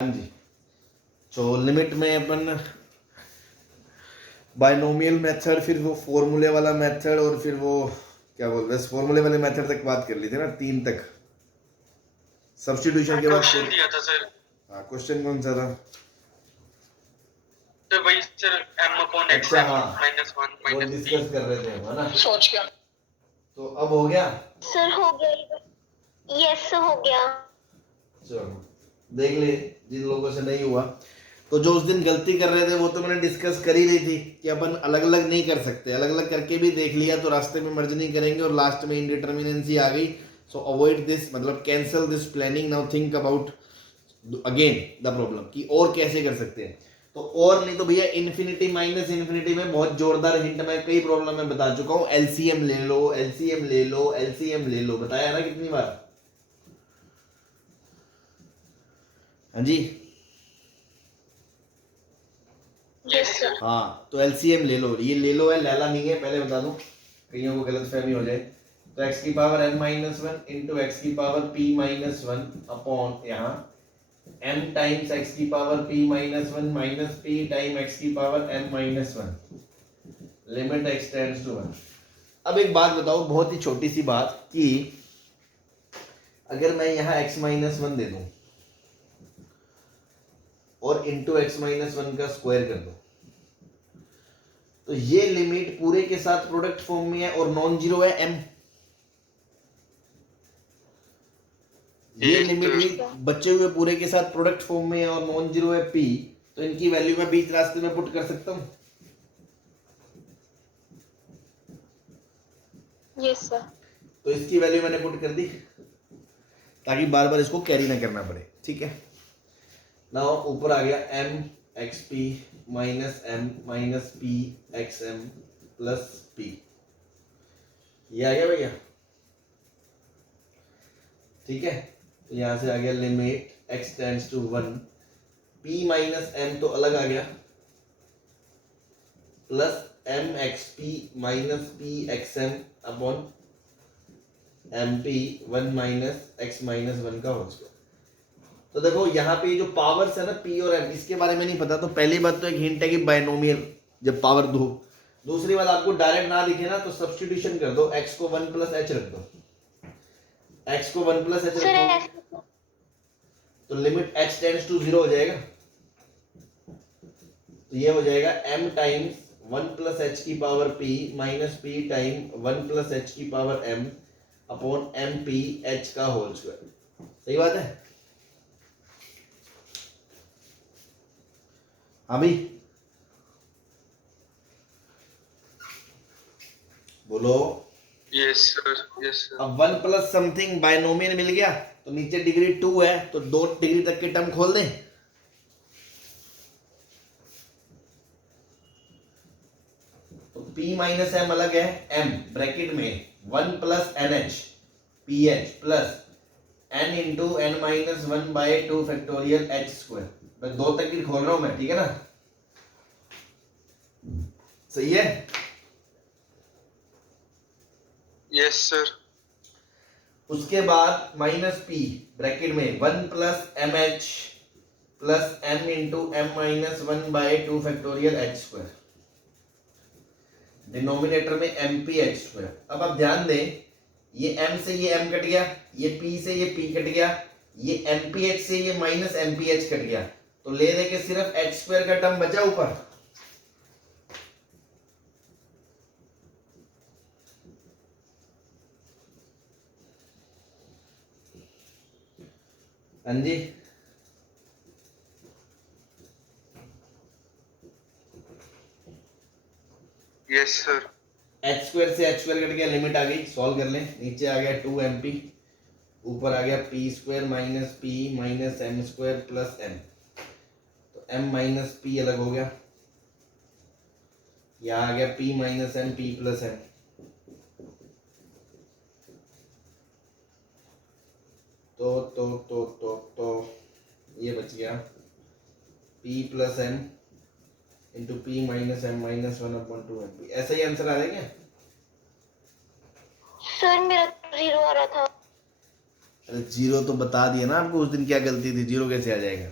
हाँ जी। तो लिमिट में अपन बायनोमियल मेथड, फिर वो फॉर्मूले वाला मेथड, और फिर वो क्या बोलते हैं फॉर्मूले वाले मेथड तक बात कर ली थी ना, 3 तक। सब्स्टिट्यूशन के बाद क्वेश्चन दिया था सर। हाँ, क्वेश्चन कौन सा था? तो वही सर m/x अच्छा, हाँ, -1 वो -p। डिस्कस कर रहे थे हम, है ना? सोच क्या तो अब हो गया सर हो गया। यस हो गया। चलो देख ले, जिन लोगों से नहीं हुआ तो जो उस दिन गलती कर रहे थे वो तो मैंने डिस्कस कर ही रही थी कि अपन अलग अलग नहीं कर सकते, अलग अलग करके भी देख लिया तो रास्ते में मर्ज नहीं करेंगे और लास्ट में इनडिटर्मिनेंसी आ गई। सो अवॉइड दिस, मतलब cancel this planning, now think about again the problem कि और कैसे कर सकते हैं। तो और नहीं तो भैया इन्फिनिटी माइनस इन्फिनिटी में बहुत जोरदार हिंट मैं कई प्रॉब्लम में बता चुका हूँ। एलसीएम ले लो, एलसीएम ले लो, एलसीएम ले लो, बताया ना कितनी बार? हाँ जी, यस सर। हाँ, तो एलसीएम ले लो, ये ले लो है, लैला नहीं है, पहले बता दूं कईयों को गलत फहमी हो जाए। तो x की पावर n-1 इंटू एक्स की पावर p-1 अपॉन यहाँ m टाइम्स x की power p-1 minus p time x की power m-1 limit x tends to 1। अब एक बात बताओ, बहुत ही छोटी सी बात, कि अगर मैं यहाँ x-1 दे दूं और इंटू x-1 का स्क्वायर कर दूं, तो ये लिमिट पूरे के साथ प्रोडक्ट फॉर्म में है और नॉन जीरो है m। ये लिमिट भी बचे हुए पूरे के साथ प्रोडक्ट फॉर्म में है और नॉन जीरो है p, तो इनकी वैल्यू मैं बीच रास्ते में पुट कर सकता हूं। Yes sir. तो इसकी वैल्यू मैंने पुट कर दी ताकि बार बार इसको कैरी ना करना पड़े, ठीक है। नाउ ऊपर आ गया m xp minus m minus p xm plus p, ये आ गया भैया, ठीक है। तो यहां से आ गया limit x tends to 1, p minus m तो अलग आ गया, plus m xp minus p xm upon mp 1 minus x minus 1 का होल स्क्वायर। तो देखो यहाँ पे जो पावर्स है ना p और m, इसके बारे में नहीं पता, तो पहली बात तो एक हिंट है कि बायनोमियल जब पावर दो। दूसरी बात, आपको डायरेक्ट ना दिखे ना तो सब्स्टिट्यूशन कर दो, x को 1 प्लस h रख दो, x को 1 प्लस h रख दो, तो लिमिट x टेंड्स टू 0 हो जाएगा। तो ये हो जाएगा m टाइम्स 1 प्लस h की power p minus p time 1 plus h की power m upon mp h का होल स्क्वायर। सही बात है? अभी बोलो। Yes sir, yes sir. अब 1 प्लस समथिंग बायनोमियल मिल गया, तो नीचे डिग्री 2 है तो 2 डिग्री तक के टर्म खोल दें। तो p माइनस m अलग है, m ब्रैकेट में 1 plus nh ph plus n into n minus 1 by 2 factorial h square. मैं 2 तक की खोल रहा हूं मैं, ठीक है ना? सही है? Yes sir. उसके बाद माइनस p ब्रैकेट में 1 plus M H plus m into m minus 1 by 2 factorial h square, denominator में mp h स्क्वायर। अब आप ध्यान दें, ये m से ये m कट गया, ये p से ये p कट गया, ये mp h से ये माइनस mp h कट गया, तो ले दे के सिर्फ h स्क्वायर का टर्म बचा ऊपर। हाँ जी, यस सर। h स्क्वायर से h स्क्वायर कट गया, लिमिट आ गई, सॉल्व कर लें। नीचे आ गया 2mp, ऊपर आ गया p square minus p minus m square plus m, तो m माइनस p अलग हो गया, यहाँ आ गया p minus m p plus m, तो ये बच गया p plus m into p minus m minus 1 upon 2mp। ऐसा ही आंसर आ रहा है क्या? सर मेरा 0 आ रहा था। अरे जीरो तो बता दिया ना आपको उस दिन क्या गलती थी, जीरो कैसे आ जाएगा?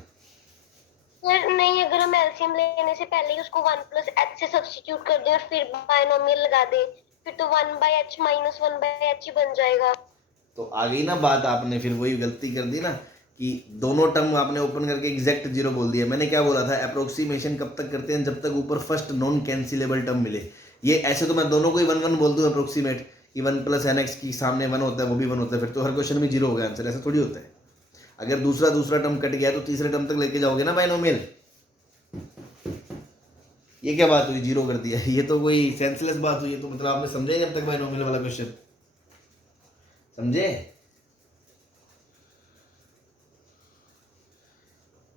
सर नहीं, अगर हम एलसीएम लेने से पहले ही उसको 1 प्लस एच से सब्स्टिट्यूट कर दें और फिर बायनोमियल लगा दें, फिर तो 1/h माइनस 1/h ही बन जाएगा। तो आ गई ना बात, आपने फिर वही गलती कर दी ना कि दोनों टर्म आपने ओपन करके एग्जैक्ट जीरो बोल दिया। मैंने क्या बोला था, अप्रोक्सीमेशन कब तक करते हैं, जब तक ऊपर फर्स्ट नॉन कैंसिलेबल टर्म मिले। ये ऐसे तो मैं दोनों को ही 1 1 बोल दूं अप्रोक्सीमेट, कि 1 प्लस एन एक्स की सामने 1 होता है, वो भी 1 होता है, फिर तो हर क्वेश्चन में जीरो हो गया आंसर। ऐसा थोड़ी होता है। अगर दूसरा टर्म कट गया तो तीसरे टर्म तक लेके जाओगे ना बाइनोमियल। ये क्या बात हुई, जीरो कर दिया? ये तो कोई सेंसलेस बात हुई है। तो मतलब आपने समझे जब तक बाइनोमियल वाला क्वेश्चन, समझे?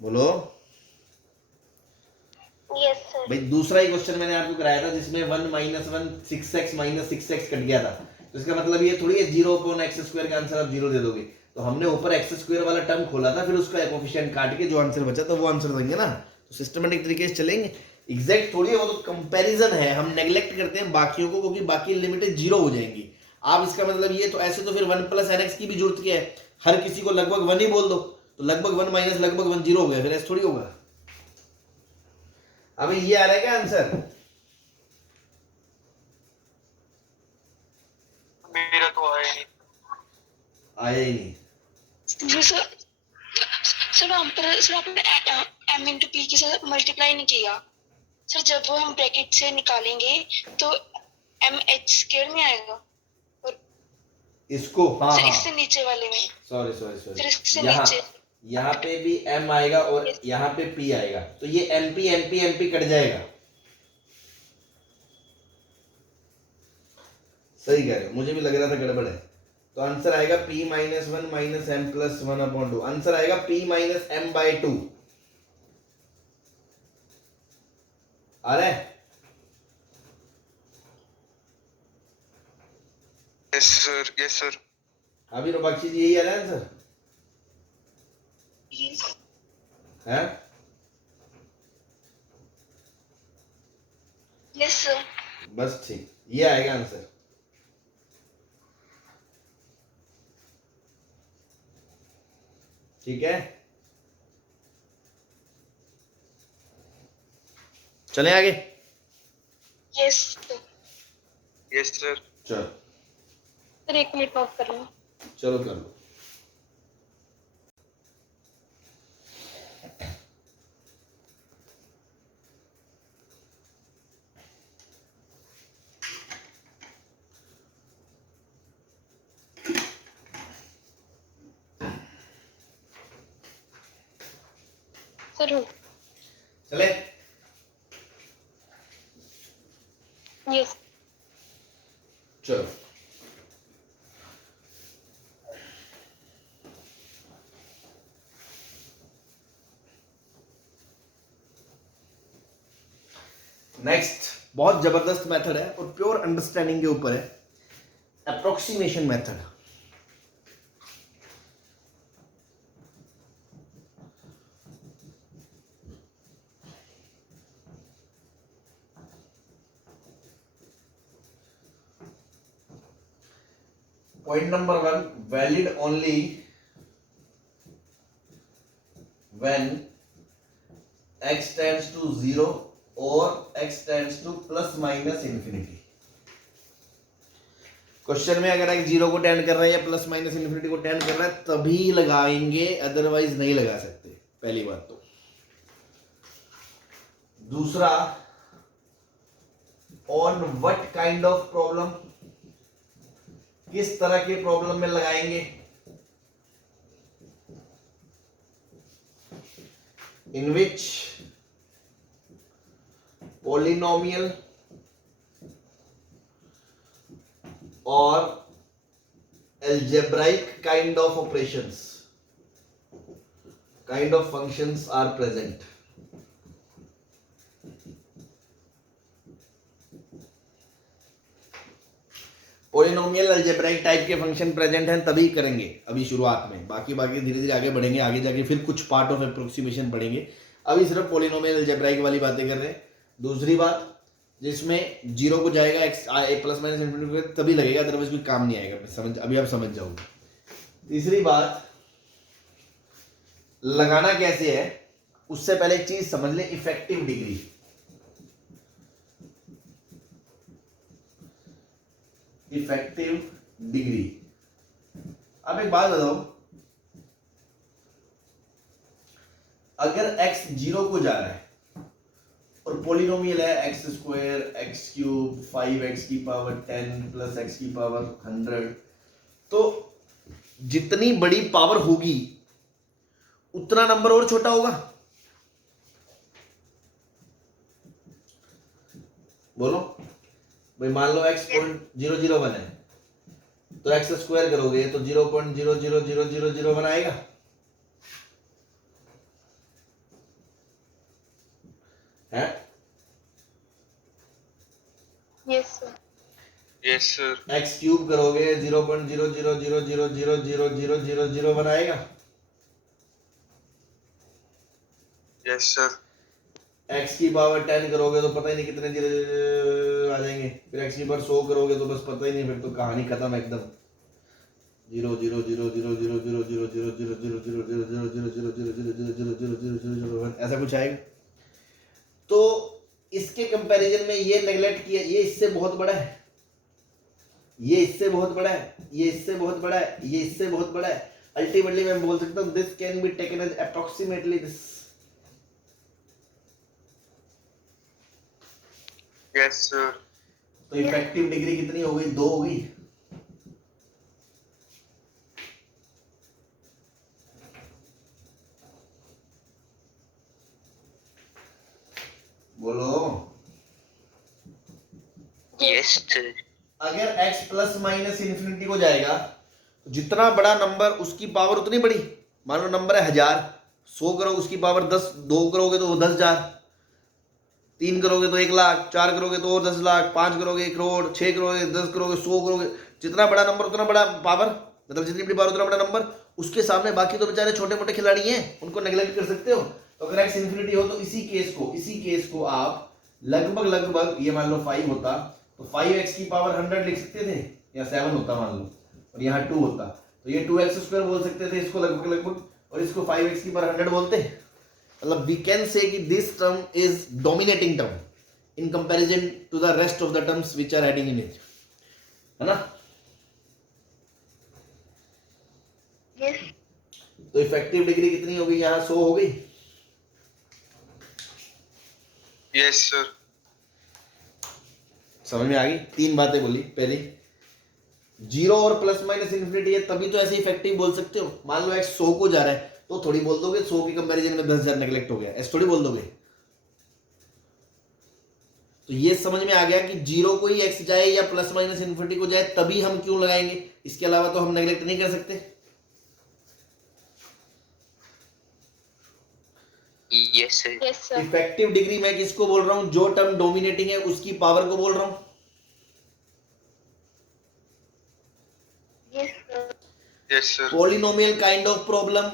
बोलो। Yes sir. भाई दूसरा ही क्वेश्चन मैंने आपको कराया था जिसमें 1 minus 1 6x minus 6x cut गया था। तो इसका मतलब ये थोड़ी है 0/x² का आंसर आप जीरो दे दोगे। तो हमने ऊपर x² वाला टर्म खोला था, फिर उसका कोफिशिएंट काट के जो आंसर बचा था वो आंसर देंगे ना। तो सिस्टमेटिक तरीके से चलेंगे। एग्जैक्ट थोड़ी है, वो तो कंपैरिजन है। हम नेग्लेक्ट करते हैं बाकियों को क्योंकि बाकी लिमिटेड जीरो हो जाएंगी। आप इसका मतलब ये तो ऐसे तो फिर 1 प्लस एन एक्स की भी जरूरत क्या है, हर किसी को लगभग 1 ही बोल दो। तो लगभग 1 माइनस लगभग 1 जीरो हो गया, फिर ऐसे थोड़ी होगा। अभी ये आ रहा है क्या आंसर? मेरा तो आया नहीं। आया ही नहीं। जी सर। सर हम पर सर आपने m इंटू पी के साथ मल्टीप्लाई नहीं किया सर। जब वो हम ब्रैकेट से निकालेंगे तो mh² में आएगा। और इसको हाँ सर हाँ इससे नीचे वाले में सॉरी सर इससे यहाँ नीचे। यहाँ पे भी m आएगा और यहाँ पे p आएगा, तो ये mp कट जाएगा। सही कह रहे हो, मुझे भी लग रहा था गड़बड़ है। तो आंसर आएगा p minus 1 minus m plus 1/2। Answer आएगा p माइनस m/2। आ रहा है? Yes sir, yes sir. अभी रुपाक्षी जी यही आ रहा है आंसर है? Yes sir. बस ठीक, ये आएगा आंसर। ठीक है, चले आगे। Yes sir. Yes sir. चलो सर 1 मिनट नोट कर लो। चलो कर लो। सर हो। चले यस। चलो। नेक्स्ट बहुत जबरदस्त मेथड है और प्योर अंडरस्टैंडिंग के ऊपर है, approximation method. Point number 1, valid only when x tends to 0 or x tends to plus minus infinity। Question में अगर x 0 को टेंड कर रहा है या प्लस माइनस इन्फिनिटी को टेंड कर रहा है तभी लगाएंगे, अदरवाइज नहीं लगा सकते। पहली बात तो। दूसरा, on what kind of problem, किस तरह के प्रॉब्लम में लगाएंगे। इन विच पॉलिनोमियल और algebraic kind of operations, kind of functions are present। Polynomial algebraic type के फंक्शन प्रेजेंट हैं तभी करेंगे अभी शुरुआत में। बाकी धीरे धीरे आगे बढ़ेंगे, आगे जाके फिर कुछ पार्ट ऑफ अप्रोक्सीमेशन पढ़ेंगे। अभी सिर्फ पॉलिनोमियल अलजेब्राइक वाली बातें कर रहे हैं। दूसरी बात, जिसमें 0 को जाएगा x प्लस माइनस इन्फिनिटी तभी लगेगा, अदरवाइज कोई काम नहीं आएगा। समझ, अभी आप समझ जाओगे। तीसरी बात, लगाना कैसे है, उससे पहले एक चीज समझ ले, इफेक्टिव डिग्री। Effective degree. अब एक बात बताओ, अगर x 0 को जा रहा है और पॉलिनोमियल है x square x cube 5x की पावर 10 प्लस x की पावर 100, तो जितनी बड़ी पावर होगी उतना नंबर और छोटा होगा। बोलो भाई, मान लो x 0.001 है तो x स्क्वायर करोगे तो 0.0000001 आएगा। है yes sir. Yes sir. x cube करोगे 0.000000001 आएगा। Yes sir. x की पावर 10 करोगे तो पता ही नहीं कितने जीरो आ जाएंगे, फिर x की पावर 100 करोगे तो बस पता ही नहीं, फिर तो कहानी खत्म एकदम। 0.00000000000000000000000000000000000000000000000 ऐसा कुछ आएगा। तो इसके कंपैरिजन में ये नेगलेक्ट किया, ये इससे बहुत बड़ा है, ये इससे बहुत बड़ा है, ये इससे बहुत बड़ा है, ये इससे बहुत बड़ा है। अल्टीमेटली मैं बोल सकता हूं this can be taken as approximately this. Yes sir. तो इफेक्टिव डिग्री कितनी हो गई? 2 हो गई। बोलो। Yes sir. अगर x प्लस माइनस इन्फिनिटी को जाएगा तो जितना बड़ा नंबर उसकी पावर उतनी बड़ी। मान लो नंबर है 1000, 100 करो उसकी पावर 10, 2 करोगे तो वो 10,000, 3 करोगे तो 1,00,000, 4 करोगे तो और 10,00,000, 5 करोगे 1 करोड़, 6 करोगे 10 करोगे 100 करोगे। जितना बड़ा नंबर उतना बड़ा पावर, मतलब जितनी बड़ी पावर उतना बड़ा नंबर। उसके सामने बाकी तो बेचारे छोटे मोटे खिलाड़ी हैं, उनको नेग्लेक्ट कर सकते हो। तो अगर x इन्फिनिटी हो तो इसी केस को आप लगभग ये मान लो 5 होता तो 5x की पावर 100 लिख सकते थे, या 7 होता मान लो, और यहाँ 2 होता तो ये 2x स्क्वायर बोल सकते थे इसको लगभग, और इसको 5x की पावर 100 बोलते। मतलब वी कैन से कि this term is dominating term in comparison to the rest of the terms which are adding in it, है ना। यस। तो इफेक्टिव डिग्री कितनी हो गई? यहाँ 100 हो गई। Yes sir. समझ में आ गई? 3 बातें बोली। पहली, 0 और प्लस माइनस इन्फिनिटी है तभी तो ऐसे इफेक्टिव बोल सकते हो। मान लो x 100 को जा रहा है तो थोड़ी बोल दोगे 100 की कंपैरिजन में 10,000 नेगलेक्ट हो गया, ऐसे थोड़ी बोल दोगे। तो ये समझ में आ गया कि 0 को ही x जाए या प्लस माइनस इन्फिनिटी को जाए तभी हम क्यों लगाएंगे, इसके अलावा तो हम नेगलेक्ट नहीं कर सकते। Yes sir. Yes sir. Effective degree मैं किसको बोल रहा हूं? जो टर्म डोमिनेटिंग है उसकी पावर को बोल रहा हूं। Yes sir. Yes sir. Polynomial kind of problem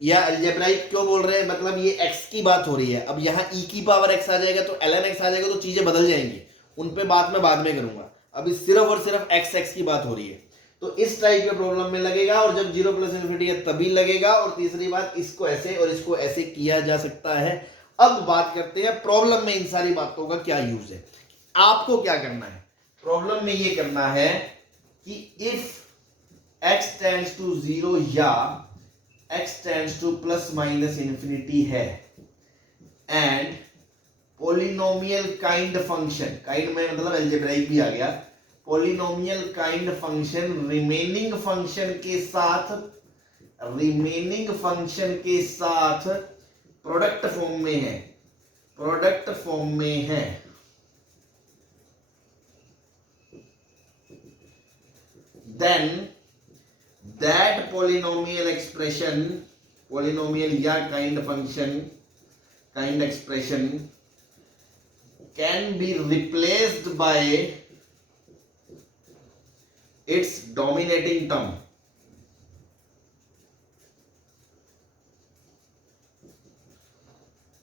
या अलजेब्राइक क्यों बोल रहे हैं? मतलब ये x की बात हो रही है। अब यहाँ e की पावर x आ जाएगा तो ln x आ जाएगा, तो चीजें बदल जाएंगी, उन पे बात मैं बाद में करूंगा। अभी सिर्फ और सिर्फ x की बात हो रही है। तो इस टाइप के प्रॉब्लम में लगेगा, और जब 0 प्लस इन्फिनिटी है तभी लगेगा। और तीसरी बात, इसको ऐसे और इसको ऐसे किया जा सकता है। अब बात करते हैं प्रॉब्लम में इन सारी बातों का क्या यूज है। आपको क्या करना है प्रॉब्लम में? ये करना है कि इफ x टेंड्स टू 0 या x tends to plus minus infinity है and polynomial kind function, kind में मतलब अलजेब्राइक भी आ गया, polynomial kind function remaining function के साथ प्रोडक्ट फॉर्म में है, then that polynomial या kind expression can be replaced by its dominating term.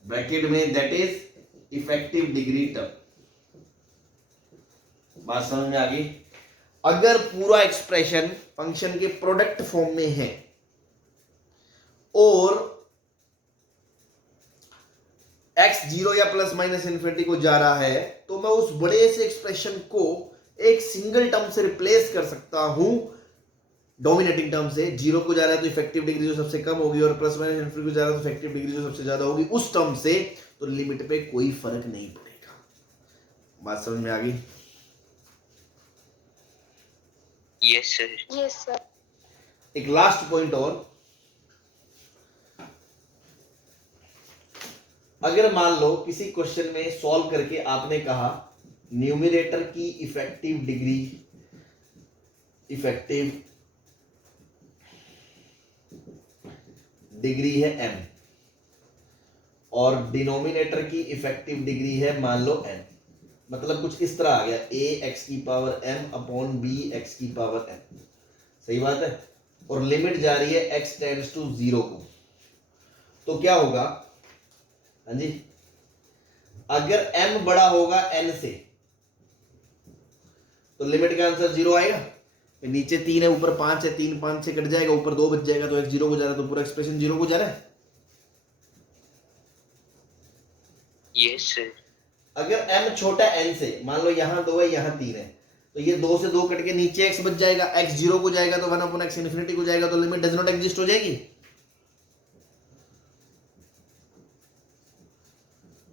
Bracket में that is effective degree term. बात समझ में आ गई? अगर पूरा एक्सप्रेशन फंक्शन के प्रोडक्ट फॉर्म में है और x जीरो या प्लस माइनस इन्फिनिटी को जा रहा है तो मैं उस बड़े से एक्सप्रेशन को एक सिंगल टर्म से रिप्लेस कर सकता हूं, डोमिनेटिंग टर्म से। जीरो को जा रहा है तो इफेक्टिव डिग्री जो सबसे कम होगी, और प्लस माइनस इन्फिनिटी को जा रहा है तो इफेक्टिव डिग्री जो सबसे ज्यादा होगी उस टर्म से, तो लिमिट पे कोई फर्क नहीं पड़ेगा। बात समझ में आ गई? Yes sir. Yes sir. एक लास्ट पॉइंट और, अगर मान लो किसी क्वेश्चन में सॉल्व करके आपने कहा न्यूमरेटर की इफेक्टिव डिग्री है m और डिनोमिनेटर की इफेक्टिव डिग्री है मान लो n, मतलब कुछ इस तरह आ गया a x की power m upon b x की पावर m, सही बात है, और लिमिट जा रही है x टेंड्स टू 0 को, तो क्या होगा? हाँ जी, अगर m बड़ा होगा n से तो लिमिट का आंसर 0 आएगा। नीचे 3 है, ऊपर 5 है, 3 5 से कट जाएगा, ऊपर 2 बच जाएगा, तो x 0 को जा रहा है तो पूरा एक्सप्रेशन 0 को जा रहा है। Yes sir. अगर m छोटा n से, मान लो यहाँ 2 है यहाँ 3 है, तो ये 2 से 2 कट के नीचे x बच जाएगा, x 0 को जाएगा तो 1/x इन्फिनिटी को जाएगा, तो लिमिट डज नॉट एग्जिस्ट हो जाएगी।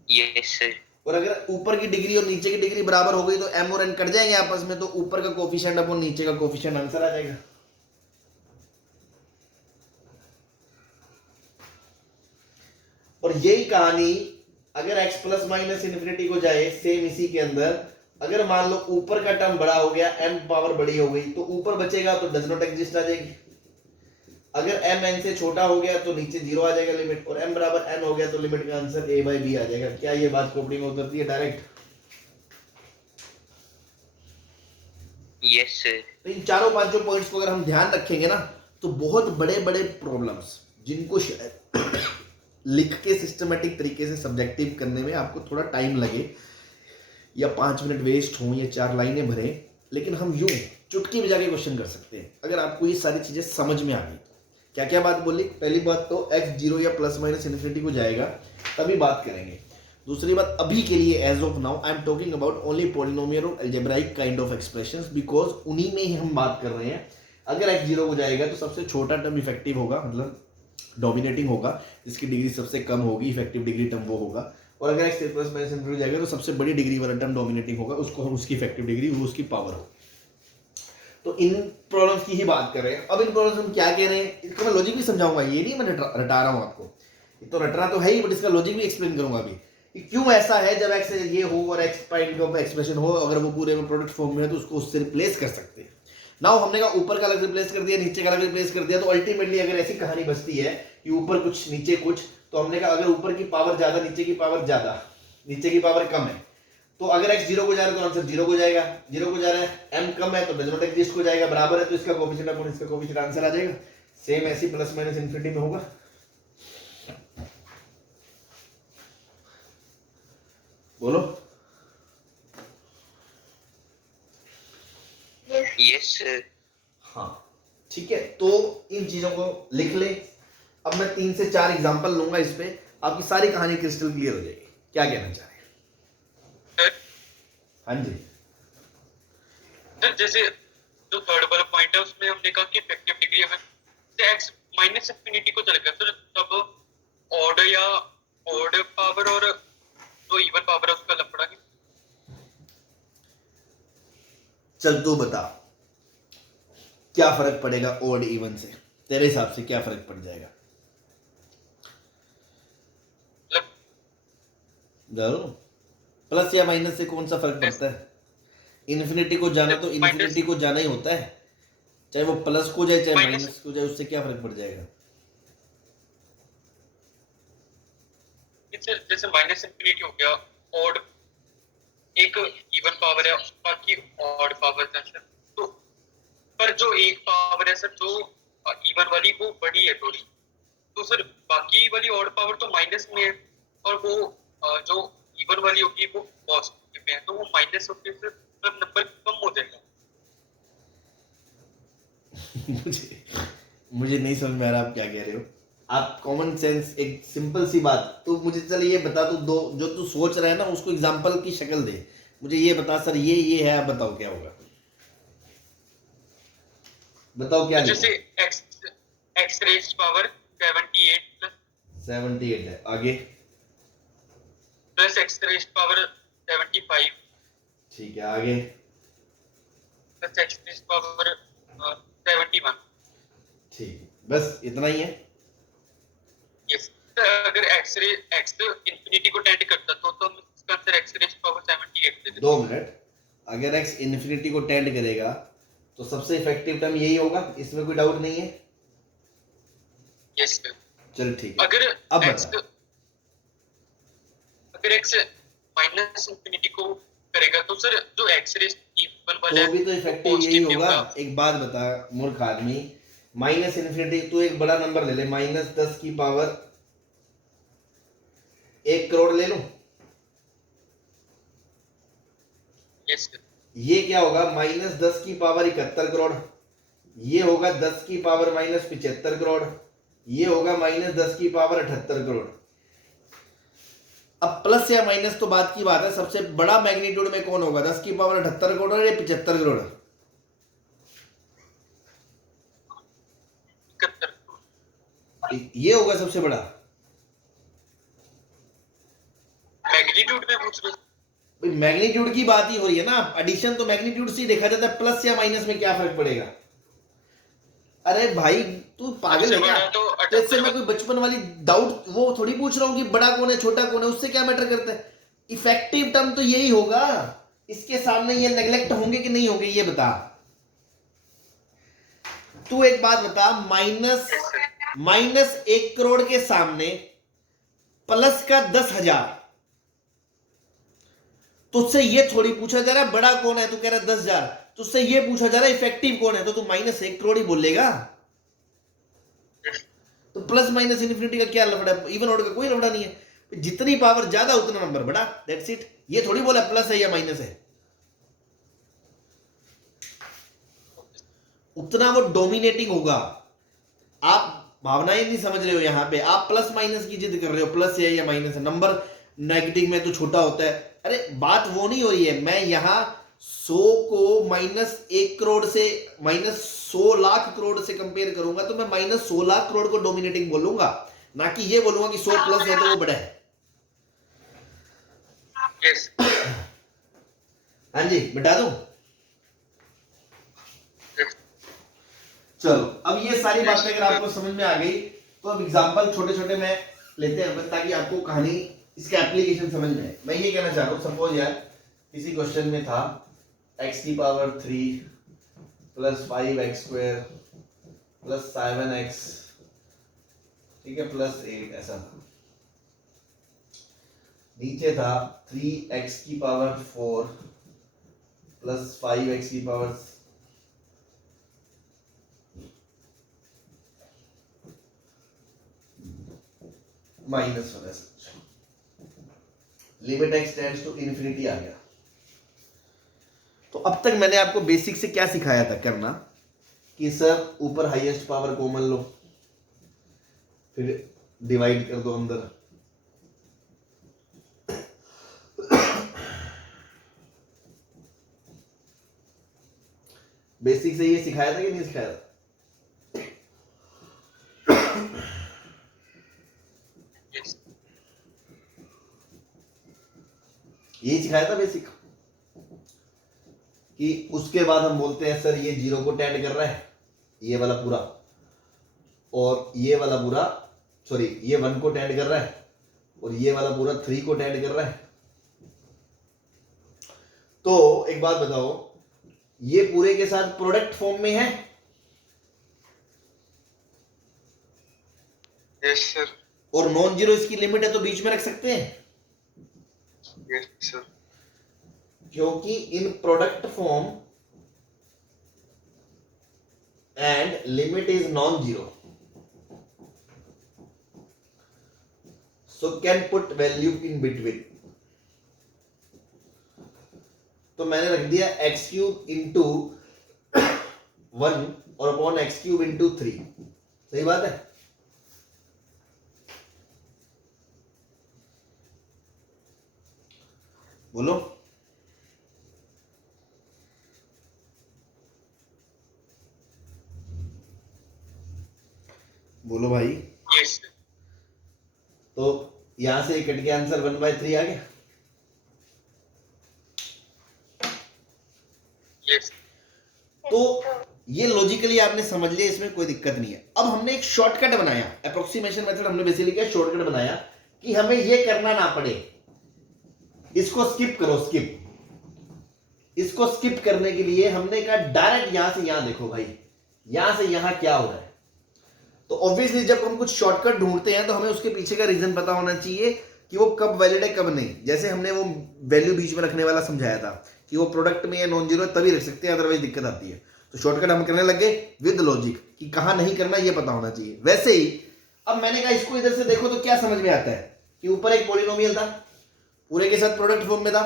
Yes sir. और अगर ऊपर की डिग्री और नीचे की डिग्री बराबर हो गई तो m और n कट जाएंगे आपस में, तो ऊपर का कोफिशिएंट अपॉन नीचे का कोफिशिएंट आंसर आ जाएगा। और यही कहानी अगर x प्लस माइनस इन्फिनिटी को जाए, सेम इसी के अंदर अगर मान लो ऊपर का टर्म बड़ा हो गया, m पावर बड़ी हो गई, तो ऊपर बचेगा तो डज नॉट एग्जिस्ट आ जाएगी। अगर m n से छोटा हो गया तो नीचे 0 आ जाएगा लिमिट, और m बराबर n हो गया तो लिमिट का आंसर a बाई b आ जाएगा। क्या ये बात खोपड़ी में उतरती है डायरेक्ट? Yes sir. तो इन चारों पांचों पॉइंट्स को अगर हम ध्यान रखेंगे ना, तो बहुत बड़े बड़े प्रॉब्लम्स जिनको शायद लिख के सिस्टमेटिक तरीके से सब्जेक्टिव करने में आपको थोड़ा टाइम लगे, या 5 मिनट वेस्ट हो, या 4 लाइनें भरे, लेकिन हम यूं चुटकी बजा के क्वेश्चन कर सकते हैं अगर आपको ये सारी चीजें समझ में आ गई। क्या क्या बात बोली? पहली बात तो x 0 या प्लस माइनस इन्फिनिटी को जाएगा तभी बात करेंगे। दूसरी बात, अभी के लिए as of now I am talking about only polynomial और algebraic kind of expressions, because उन्हीं में ही हम बात कर रहे हैं। अगर x 0 को जाएगा तो सबसे छोटा टर्म इफेक्टिव होगा, मतलब डोमिनेटिंग होगा, जिसकी डिग्री सबसे कम होगी, इफेक्टिव डिग्री टर्म वो होगा। और अगर x प्लस माइनस इन्फिनिटी जाएगा तो सबसे बड़ी डिग्री वाला टर्म डोमिनेटिंग होगा, उसको हम उसकी इफेक्टिव डिग्री, वो उसकी पावर होगी। तो इन प्रॉब्लम्स की ही बात कर रहे हैं। अब इन प्रॉब्लम्स हम क्या कह रहे हैं, इसका मैं लॉजिक भी समझाऊंगा, ये नहीं मैं रटा रहा हूँ आपको, ये तो रटना तो है ही, बट इसका लॉजिक भी एक्सप्लेन करूंगा अभी कि क्यों ऐसा है। जब x ये हो और x पॉइंट ऑफ एक्सप्रेशन हो, अगर वो पूरे में प्रोडक्ट फॉर्म में है तो उसको उससे रिप्लेस कर सकते हैं। नाउ हमने कहा ऊपर का अलग रिप्लेस कर दिया, नीचे का अलग रिप्लेस कर दिया, तो अल्टीमेटली अगर ऐसी कहानी बचती है कि ऊपर कुछ नीचे कुछ, तो हमने कहा अगर ऊपर की पावर ज्यादा, नीचे की पावर ज्यादा, नीचे की पावर कम है, तो अगर x 0 को जा रहा है तो आंसर 0 को जाएगा। 0 को जा रहा है, m कम है तो डज नॉट एग्जिस्ट को जाएगा, बराबर है तो इसका कोफिशिएंट अपॉन इसका कोफिशिएंट आंसर आ जाएगा। सेम ऐसी प्लस माइनस इन्फिनिटी में होगा। बोलो। Yes sir. हाँ ठीक है, तो इन चीजों को लिख ले। अब मैं 3 से 4 एग्जांपल लूंगा, इस पे आपकी सारी कहानी क्रिस्टल क्लियर हो जाएगी। क्या कहना चाह रहे हैं? हाँ जी सर, जैसे जो थर्ड वाला पॉइंट है उसमें हमने कहा कि इफेक्टिव डिग्री अगर x माइनस इन्फिनिटी को चले गया तो तब ऑड या ऑड पावर और जो इवन पावर है उसका लफड़ा है। चल तू बता क्या फर्क पड़ेगा ऑड इवन से, तेरे हिसाब से क्या फर्क पड़ जाएगा? जरूर प्लस या माइनस से कौन सा फर्क पड़ता है? इन्फिनिटी को जाना तो इन्फिनिटी को जाना ही होता है, चाहे वो प्लस को जाए चाहे माइनस को जाए, उससे क्या फर्क पड़ जाएगा? जैसे माइनस इन्फिनिटी हो गया, ऑड एक इवन पावर है, बाकी ऑड पावर है सर, तो पर जो एक पावर है सर जो इवन वाली वो बड़ी है थोड़ी, तो सर बाकी वाली ऑड पावर तो माइनस में है और वो जो इवन वाली होगी वो पॉजिटिव में है, तो वो माइनस होके सर नंबर कम हो जाएगा। मुझे नहीं समझ में आ रहा आप क्या कह रहे हो। आप कॉमन सेंस, एक सिंपल सी बात, तो मुझे चल ये बता, तू दो जो तू सोच रहा है ना उसको एग्जांपल की शक्ल दे, मुझे ये बता सर ये है, आप बताओ क्या होगा, बताओ क्या जैसे लिखा? x रेज पावर 78 प्लस 78 है, आगे? प्लस x रेज पावर 75 ठीक है, आगे? Plus x raise power 71। ठीक, बस इतना ही है? यस, अगर x इंफिनिटी को टेंड करता तो हम इसका आंसर x रेज पावर 78 दे देते। 2 मिनट, अगर x इन्फिनिटी को टेंड करेगा तो सबसे इफेक्टिव टर्म यही होगा, इसमें कोई डाउट नहीं है? Yes sir. चल ठीक है, अगर अब x बता। अगर x माइनस इंफिनिटी को करेगा तो सर जो x रेज इवन वाला तो भी तो इफेक्टिव यही होगा। एक बात बता मूर्ख आदमी, माइनस इन्फिनिटी, तू एक बड़ा नंबर ले ले, -10 की पावर 1 करोड़ ले लो, यस सर। ये क्या होगा, -10 की पावर 71 करोड़, ये होगा 10 की पावर -75 करोड़, ये होगा -10 की पावर 78 करोड़। अब प्लस या माइनस तो बात की बात है, सबसे बड़ा मैग्नीट्यूड में कौन होगा, 10 की पावर 78 करोड़ या 75 करोड़? 71 ये होगा सबसे बड़ा मैग्नीट्यूड में पूछ रहे हो? मैग्नीट्यूड की बात ही हो रही है ना, एडिशन तो मैग्नीट्यूड से ही देखा जाता है, प्लस या माइनस में क्या फर्क पड़ेगा? अरे भाई तू पागल है क्या? तो तो इससे मैं कोई बचपन वाली डाउट वो थोड़ी पूछ रहा हूँ कि बड़ा कौन है छोटा कौन है, उससे क्या मैटर करता है? इफेक्टिव टर्म तो यही होगा, इसके सामने ये नेग्लेक्ट होंगे कि नहीं होंगे, ये बता। तू एक बात बता, माइनस 1 करोड़ के सामने प्लस का 10,000, तुझसे ये थोड़ी पूछा जा रहा है बड़ा कौन है, तू कह रहा है 10,000, तुझसे ये पूछा जा रहा है इफेक्टिव कौन है, तो तू -1 करोड़ ही बोलेगा। तो प्लस माइनस इन्फिनिटी का क्या लफड़ा है? इवन ऑड का कोई लफड़ा नहीं है, जितनी पावर ज्यादा उतना नंबर बड़ा, दैट्स इट। ये थोड़ी बोला प्लस है या माइनस है, उतना वो डोमिनेटिंग होगा। आप भावनाएं नहीं समझ रहे हो, यहां पे आप प्लस माइनस की जिद कर रहे हो, प्लस है या माइनस है, नंबर नेगेटिव में तो छोटा होता है। अरे बात वो नहीं हो रही है, मैं यहां 100 को -1 करोड़ से -100 लाख करोड़ से कंपेयर करूंगा तो मैं -100 लाख करोड़ को डोमिनेटिंग बोलूंगा, ना कि ये बोलूंगा कि 100 प्लस है तो वो बड़ा है। यस। हाँ जी, बता दूं? चलो, अब ये सारी बातें अगर आपको समझ में आ गई तो अब एग्जांपल छोटे छोटे में लेते हैं ताकि आपको कहानी इसका एप्लीकेशन समझ में आए। मैं ये कहना चाह रहा हूँ, सपोज यार किसी क्वेश्चन में था x की power 3 plus 5x² plus 7x, ठीक है, प्लस 8, ऐसा था। नीचे था 3x की पावर 4 प्लस 5x की पावर -1, ऐसा limit x tends to infinity आ गया। तो अब तक मैंने आपको बेसिक से क्या सिखाया था करना, कि सर ऊपर हाईएस्ट पावर कॉमन लो, फिर डिवाइड कर दो अंदर, बेसिक से ये सिखाया था कि नहीं सिखाया था? यही सिखाया था बेसिक, कि उसके बाद हम बोलते हैं सर ये 0 को टेंड कर रहा है, ये वाला पूरा, और ये वाला पूरा, सॉरी ये 1 को टेंड कर रहा है, और ये वाला पूरा 3 को टेंड कर रहा है। तो एक बात बताओ, ये पूरे के साथ प्रोडक्ट फॉर्म में है? Yes sir. और नॉन जीरो इसकी लिमिट है तो बीच में रख सकते हैं, यस सर। क्योंकि in product form and limit is non zero, so can put value in between. तो मैंने रख दिया x³ इंटू 1 और अपॉन x³ इंटू 3, सही बात है? बोलो बोलो भाई। यस तो यहां से कट के आंसर 1/3 आ गया। यस तो ये लॉजिकली आपने समझ लिया, इसमें कोई दिक्कत नहीं है। अब हमने एक शॉर्टकट बनाया, अप्रोक्सीमेशन मेथड हमने बेसिकली क्या शॉर्टकट बनाया कि हमें ये करना ना पड़े। इसको स्किप करो, स्किप। इसको स्किप करने के लिए हमने कहा डायरेक्ट यहां से यहां देखो भाई, यहां से यहां क्या हो रहा है। तो ऑब्वियसली जब हम कुछ शॉर्टकट ढूंढते हैं तो हमें उसके पीछे का रीजन पता होना चाहिए कि वो कब वैलिड है कब नहीं। जैसे हमने वो वैल्यू बीच में रखने वाला समझाया था कि वो प्रोडक्ट में या नॉन जीरो तभी रख सकते हैं, अदरवाइज दिक्कत आती है। तो शॉर्टकट हम करने लग गए विद लॉजिक कि कहां नहीं करना ये पता होना चाहिए। वैसे ही अब मैंने कहा इसको इधर से देखो तो क्या समझ में आता है कि ऊपर एक पॉलिनोमियल था, पूरे के साथ प्रोडक्ट फॉर्म में था,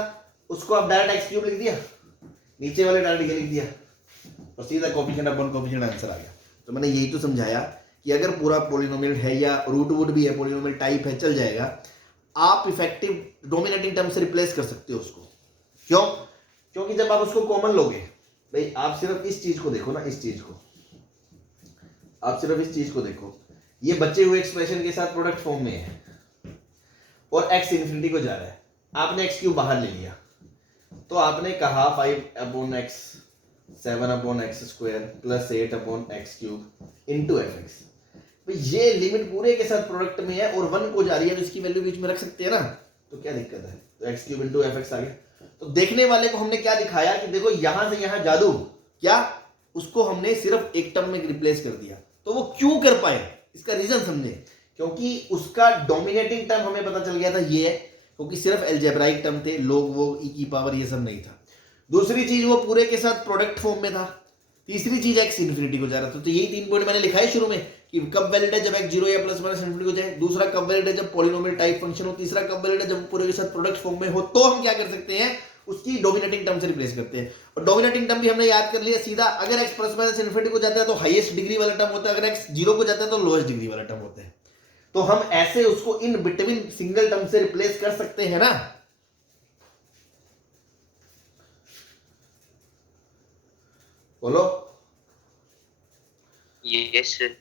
उसको आप डायरेक्ट एक्स क्यूब लिख दिया, नीचे वाले डायरेक्ट ये लिख दिया और सीधा कोफिशिएंट अपॉन कोफिशिएंट आंसर आ गया। तो मैंने यही तो समझाया कि अगर पूरा पॉलिनोमियल है या रूट वुड भी है, पॉलिनोमियल टाइप है, चल जाएगा। आप इफेक्टिव डोमिनेटिंग टर्म से रिप्लेस कर सकते हो उसको। क्यों? क्योंकि जब आप उसको कॉमन लोगे भाई, आप सिर्फ इस चीज को देखो ना, इस चीज को आप सिर्फ इस चीज को देखो, ये बचे हुए एक्सप्रेशन के साथ प्रोडक्ट फॉर्म में है और x इन्फिनिटी को जा रहा है। आपने एक्स क्यूब बाहर ले लिया तो आपने कहा 5/x 7/x square plus 8/x cube into fx। ये लिमिट पूरे के साथ प्रोडक्ट में है और 1 को जा रही है, तो इसकी वैल्यू बीच में रख सकते हैं ना, तो क्या दिक्कत है। तो x क्यूब इंटू fx आ गया। तो देखने वाले को हमने क्या दिखाया कि देखो यहां से यहां जादू क्या, उसको हमने सिर्फ एक टर्म में रिप्लेस कर दिया। तो वो क्यों कर पाए, इसका रीजन समझे, क्योंकि उसका डोमिनेटिंग टर्म हमें पता चल गया था ये है, क्योंकि सिर्फ एल्जेब्राइक टर्म थे, लोग वो ई की पावर ये सब नहीं था। दूसरी चीज वो पूरे के साथ प्रोडक्ट फॉर्म में था। तीसरी चीज एक्स इन्फिनिटी को जा रहा था। तो यही 3 पॉइंट मैंने लिखा है शुरू में कि कब वैलिड है जब एक्स जीरो या प्लस माइनस इन्फिनिटी को जाए, दूसरा कब वैलिड है जब पॉलिनोमियल टाइप फंक्शन हो, तीसरा कब वैलिड है जब पूरे के साथ प्रोडक्ट फॉर्म में हो। तो हम क्या कर सकते हैं, उसकी डोमिनेटिंग टर्म से रिप्लेस करते हैं। और डोमिनेटिंग टर्म भी हमने याद कर लिया सीधा, अगर एक्स प्लस माइनस इन्फिनिटी को जाता है तो हाईएस्ट डिग्री वाला टर्म होता है, अगर एक्स जीरो को जाता है तो लोएस्ट डिग्री वाला टर्म होता है। तो हम ऐसे उसको इन बिटवीन सिंगल टर्म से रिप्लेस कर सकते हैं ना। बोलो यस सर।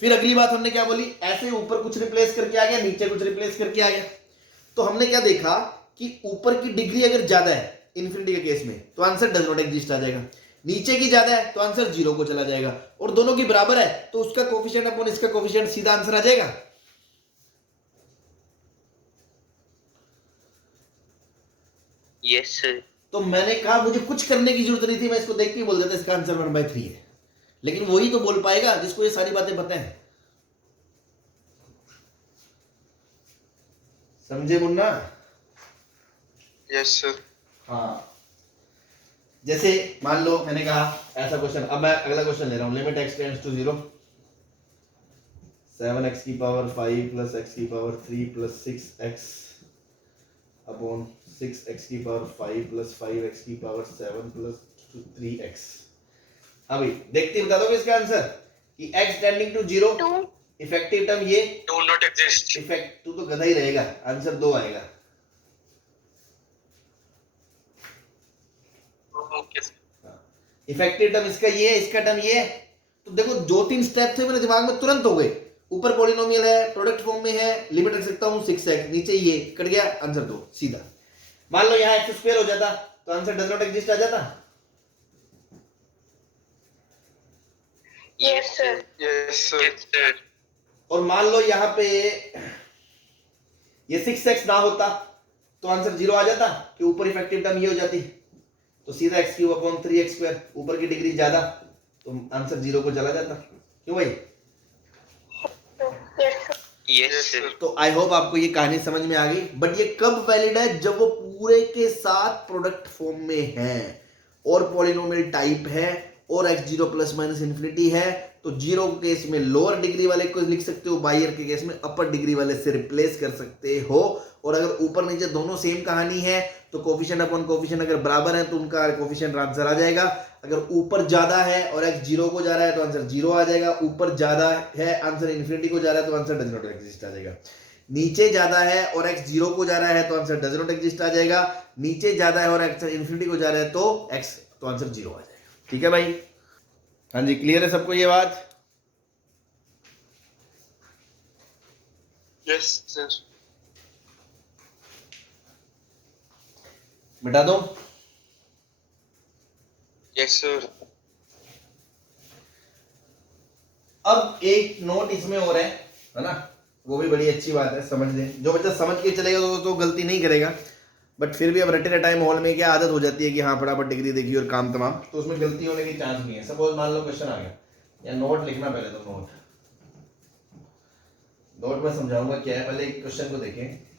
फिर अगली बात हमने क्या बोली, ऐसे ऊपर कुछ रिप्लेस करके आ गया, नीचे कुछ रिप्लेस करके आ गया। तो हमने क्या देखा कि ऊपर की डिग्री अगर ज्यादा है इन्फिनिटी के केस में तो आंसर डज नॉट एग्जिस्ट आ जाएगा, नीचे की ज्यादा है तो आंसर जीरो को चला जाएगा, और दोनों की बराबर है तो उसका कोफिशिएंट अपॉन इसका कोफिशिएंट सीधा आंसर आ जाएगा। Yes sir. तो मैंने कहा मुझे कुछ करने की जरूरत नहीं थी, मैं इसको देख के ही बोल देता इसका आंसर 1/3 है। लेकिन वही तो बोल पाएगा जिसको ये सारी बातें पता है। समझे मुन्ना? Yes sir. हाँ, जैसे मान लो मैंने कहा ऐसा क्वेश्चन, अब मैं अगला क्वेश्चन ले रहा हूं, limit x tends to 0 7x की पावर 5 प्लस x की power 3 plus 6x upon 6x की पावर 5 प्लस 5x की पावर 7 प्लस 3x। अभी देखते बता दोगे इसका आंसर कि x tending to 0 2 effective term ये डू नॉट एग्जिस्ट। इफेक्ट, तू तो गधा ही रहेगा, आंसर 2 आएगा। Okay sir. इफेक्टिव टर्म इसका ये है, इसका टर्म ये है। तो देखो 2-3 स्टेप थे मेरे दिमाग में तुरंत हो गए। ऊपर पॉलिनोमियल है, प्रोडक्ट फॉर्म में है, लिमिट रख सकता हूं 6x, नीचे ये कट गया, आंसर 2 सीधा। मान लो यहां x स्क्वायर हो जाता तो आंसर डज नॉट एग्जिस्ट आ जाता। Yes sir. Yes sir. और मान लो यहां पे ये 6x ना होता तो आंसर 0 आ जाता, कि ऊपर इफेक्टिव टर्म ये हो जाती, तो सीधा x cube upon 3x square, ऊपर की डिग्री ज्यादा तो आंसर 0 को चला जाता। क्यों भाई? Yes sir. तो आई होप आपको ये कहानी समझ में आ गई। बट ये कब वैलिड है, जब वो पूरे के साथ प्रोडक्ट फॉर्म में है और पॉलिनोमियल टाइप है और x zero plus minus infinity है। तो जीरो के केस में लोअर डिग्री वाले को लिख सकते हो, बायर के केस में अपर डिग्री वाले से रिप्लेस कर सकते हो। और अगर ऊपर नीचे दोनों सेम कहानी है तो कोफिशिएंट अपॉन कोफिशिएंट अगर बराबर है तो उनका कोफिशिएंट आंसर आ जाएगा। अगर ऊपर ज्यादा है और x जीरो को जा रहा है तो आंसर 0 आ जाएगा, ऊपर ज्यादा है आंसर इन्फिनिटी को जा रहा है तो आंसर डज नॉट एग्जिस्ट आ जाएगा। नीचे ज्यादा है और x 0 को जा रहा है तो आंसर डज नॉट एग्जिस्ट आ जाएगा, नीचे ज्यादा है और x इन्फिनिटी को जा रहा है तो x तो आंसर 0 आ जाएगा। ठीक है भाई, हाँ जी, क्लियर है सबको ये बात? Yes sir. मिटा दो। Yes sir. अब एक नोट इसमें हो रहा है ना, वो भी बड़ी अच्छी बात है, समझ लें। जो बच्चा समझ के चलेगा तो गलती नहीं करेगा, बट फिर भी अब रटे रटाए माहौल में क्या आदत हो जाती है कि हाँ फटाफट डिग्री देखी और काम तमाम, तो उसमें गलती होने की चांस नहीं है। सपोज मान लो क्वेश्चन आ गया, या नोट लिखना पहले तो नोट में समझाऊंगा क्या है, पहले क्वेश्चन को देखें।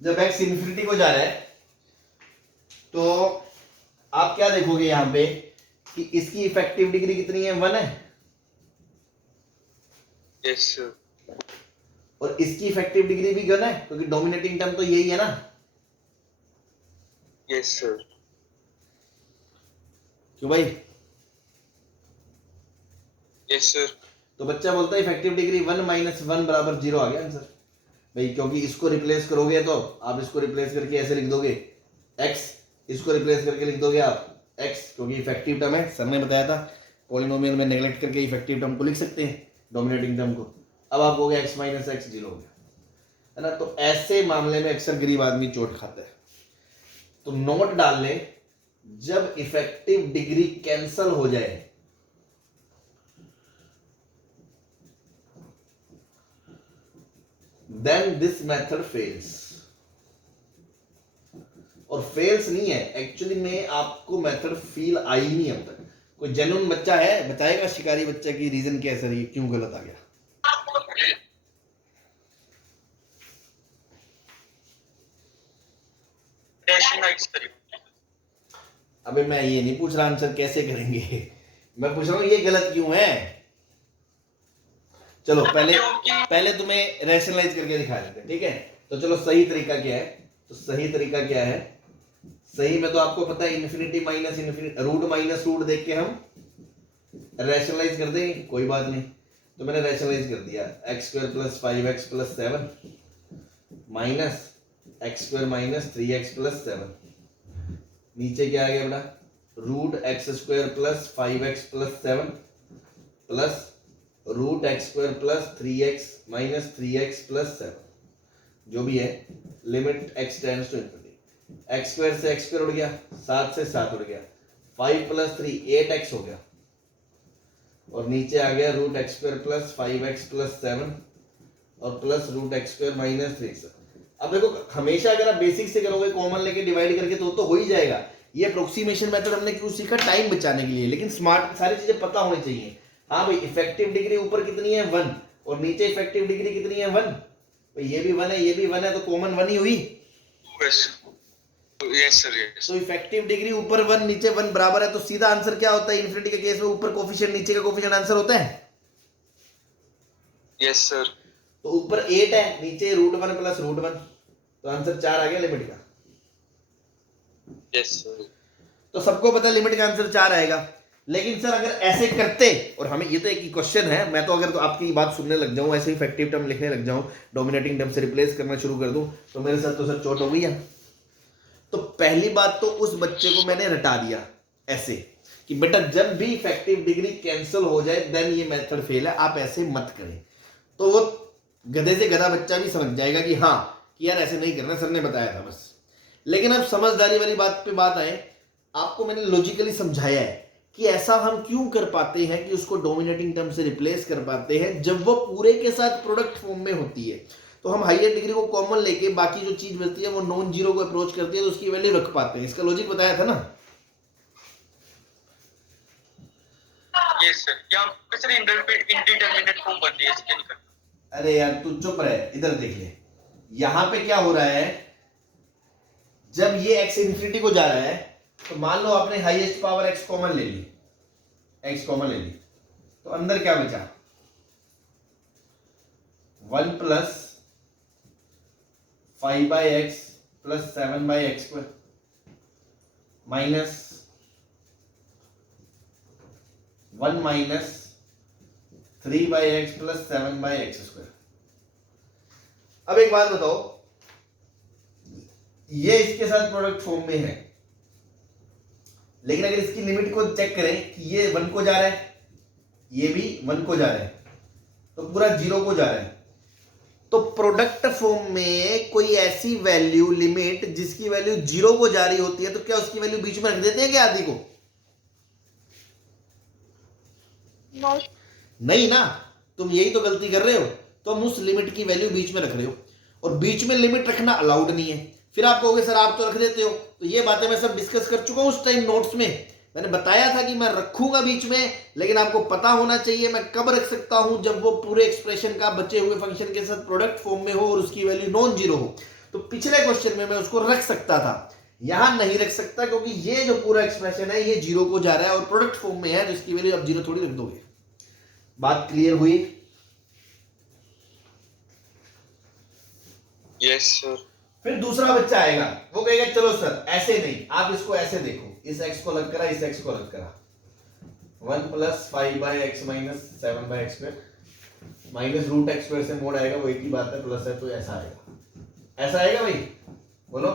जब x इन्फिनिटी को जा रहा है तो आप क्या देखोगे यहां पे कि इसकी इफेक्टिव डिग्री कितनी है, 1 है। Yes sir. और इसकी इफेक्टिव डिग्री भी 1 है, क्योंकि डोमिनेटिंग टर्म तो यही है ना। Yes sir. क्यों भाई? Yes sir. तो बच्चा बोलता है इफेक्टिव डिग्री 1 माइनस 1 बराबर 0 आ गया आंसर भाई, क्योंकि इसको रिप्लेस करोगे तो आप इसको रिप्लेस करके ऐसे लिख दोगे x, इसको रिप्लेस करके लिख दोगे आप x, क्योंकि इफेक्टिव टर्म है। सर ने बताया था पॉलिनोमियल में नेगलेक्ट करके इफेक्टिव टर्म को लिख सकते हैं, डोमिनेटिंग टर्म को। अब आप कहोगे x माइनस x 0 हो गया, है ना। तो ऐसे मामले में अक्सर गरीब आदमी चोट खाता है। तो नोट डाल ले, जब इफेक्टिव डिग्री कैंसल हो जाए then this method fails। और फेल्स नहीं है एक्चुअली में, आपको मेथड फील आई नहीं अब तक। कोई जेन्युइन बच्चा है, बताएगा शिकारी बच्चा की रीजन क्या है सर ये क्यों गलत आ गया? रैशनलाइज करिए। अबे मैं ये नहीं पूछ रहा आंसर कैसे करेंगे, मैं पूछ रहा हूं ये गलत क्यों है। चलो पहले तुम्हें रैशनलाइज करके दिखा देते हैं, ठीक है। तो चलो सही तरीका क्या है, तो सही तरीका क्या है, सही में तो आपको पता है infinity minus infinity, root minus root देख के हम रैशनलाइज कर देंगे, कोई बात नहीं। तो मैंने रैशनलाइज कर दिया, x square plus 5x plus 7 minus x square minus 3x plus 7, नीचे क्या आ गया बेटा, root x square plus 5x plus 7 plus root x square plus 3x minus 3x plus 7, जो भी है, limit x tends to infinity. X square से x square उड़ गया, 7 से 7 उड़ गया, 5 प्लस 3 8x हो गया, और नीचे आ गया root x square plus 5x plus 7 और plus root x square minus 3x। अब देखो हमेशा अगर आप बेसिक से करोगे कॉमन लेके डिवाइड करके तो हो ही जाएगा। ये अप्रोक्सीमेशन मेथड हमने क्यों सीखा, टाइम बचाने के लिए, लेकिन स्मार्ट सारी चीजें पता होनी चाहिए। हाँ भाई इफेक्टिव डिग्री ऊपर कितनी है 1 और नीचे इफेक्टिव डिग्री कितनी है 1, भाई ये भी 1 है ये भी 1 है, तो कॉमन 1 ही हुई। Yes sir. तो इफेक्टिव डिग्री ऊपर 1 नीचे 1 बराबर है, तो सीधा आंसर क्या होता है इन्फिनिटी के केस में, ऊपर कोफिशिएंट नीचे का कोफिशिएंट आंसर होता है। Yes sir. तो ऊपर 8 है नीचे रूट 1 प्लस रूट 1, तो आंसर 4 आ गया लिमिट का। Yes sir. तो सबको पता है लिमिट का आंसर 4 आएगा। लेकिन सर अगर ऐसे करते, और हमें ये तो एक ही क्वेश्चन है, मैं तो अगर तो आपकी बात सुनने लग जाऊं, ऐसे इफेक्टिव टर्म लिखने लग जाऊं, डोमिनेटिंग टर्म से रिप्लेस करना शुरू कर दूं, तो मेरे साथ तो सर चोट हो गई है। तो पहली बात तो उस बच्चे को मैंने रटा दिया ऐसे कि बेटा जब भी इफेक्टिव डिग्री कैंसिल हो जाए देन ये मेथड फेल है, आप ऐसे मत करें। तो वो गधे से गधा बच्चा भी समझ जाएगा कि हाँ कि यार ऐसे नहीं करना, सर ने बताया था बस। लेकिन अब समझदारी वाली बात पे बात आए, आपको मैंने लॉजिकली समझाया है कि ऐसा हम क्यों कर पाते हैं कि उसको डोमिनेटिंग टर्म से रिप्लेस कर पाते हैं जब वो पूरे के साथ प्रोडक्ट फॉर्म में होती है। तो हम हायर डिग्री को कॉमन लेके बाकी जो चीज बचती है वो नॉन जीरो को अप्रोच करती है, तो उसकी वैल्यू रख पाते हैं। इसका लॉजिक बताया था ना। Yes sir. यहाँ पे सर इंडिटरमिनेट फॉर्म बन रही है, इसके निकल। अरे यार तू चुप रहे, इधर देख ले, यहां पे क्या हो रहा है, जब ये x इन्फिनिटी को जा रहा है तो मान लो आपने हाईएस्ट पावर x कॉमन ले ली, x कॉमन ले ली, तो अंदर क्या बचा, 1 plus 5/x plus 7/x square minus 1 minus 3/x plus 7/x²। अब एक बात बताओ, ये इसके साथ प्रोडक्ट फॉर्म में है, लेकिन अगर इसकी लिमिट को चेक करें कि ये 1 को जा रहा है, ये भी 1 को जा रहा है, तो पूरा 0 को जा रहा है, तो प्रोडक्ट फॉर्म में कोई ऐसी वैल्यू लिमिट जिसकी वैल्यू 0 को जा रही होती है, तो क्या उसकी वैल्यू बीच में रख देते हैं क्या आधी को? नहीं ना, तुम यही तो गलती कर रहे हो। तो हम उस लिमिट की वैल्यू बीच में रख रहे हो, और बीच में लिमिट रखना अलाउड नहीं है। फिर आप कहोगे सर आप तो रख देते हो, तो ये बातें मैं सब डिस्कस कर चुका हूं उस टाइम नोट्स में। मैंने बताया था कि मैं रखूंगा बीच में, लेकिन आपको पता होना चाहिए मैं कब रख सकता हूं, जब वो पूरे एक्सप्रेशन का बचे हुए फंक्शन के साथ प्रोडक्ट फॉर्म में हो और उसकी वैल्यू नॉन जीरो हो। तो पिछले क्वेश्चन में मैं उसको रख सकता था, यहां नहीं रख सकता, क्योंकि ये जो पूरा एक्सप्रेशन है ये 0 को जा रहा है और प्रोडक्ट फॉर्म में है, जिसकी वैल्यू आप 0 थोड़ी रख दोगे। बात क्लियर हुई? Yes sir. फिर दूसरा बच्चा आएगा, वो कहेगा चलो सर ऐसे नहीं, आप इसको ऐसे देखो, इस x को अलग करा, इस x को अलग करा, 1 plus 5/x minus 7/x² minus root x² से मोड आएगा, वो एक ही बात है, प्लस है तो ऐसा आएगा, ऐसा आएगा भाई, बोलो।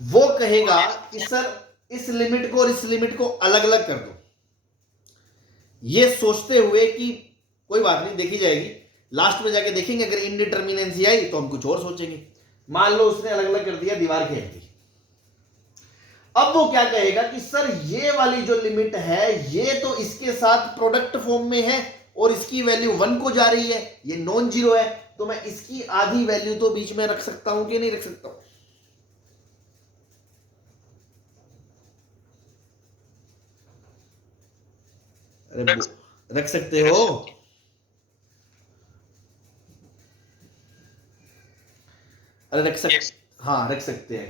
वो कहेगा कि सर इस लिमिट को और इस लिमिट को अलग अलग कर दो, ये सोचते हुए कि कोई बात नहीं देखी जाएगी, लास्ट में जाके देखेंगे, अगर इनडिटर्मिनेंसी आई तो हम कुछ और सोचेंगे। मान लो उसने अलग अलग कर दिया, दीवार खेल दी। अब वो क्या कहेगा कि सर ये वाली जो लिमिट है ये तो इसके साथ प्रोडक्ट फॉर्म में है और इसकी वैल्यू 1 को जा रही है, ये नॉन जीरो है, तो मैं इसकी आधी वैल्यू तो बीच में रख सकता हूं कि नहीं रख सकता हूं? अरे रख सकते हो, अरे रख सकते, हाँ रख सकते हैं।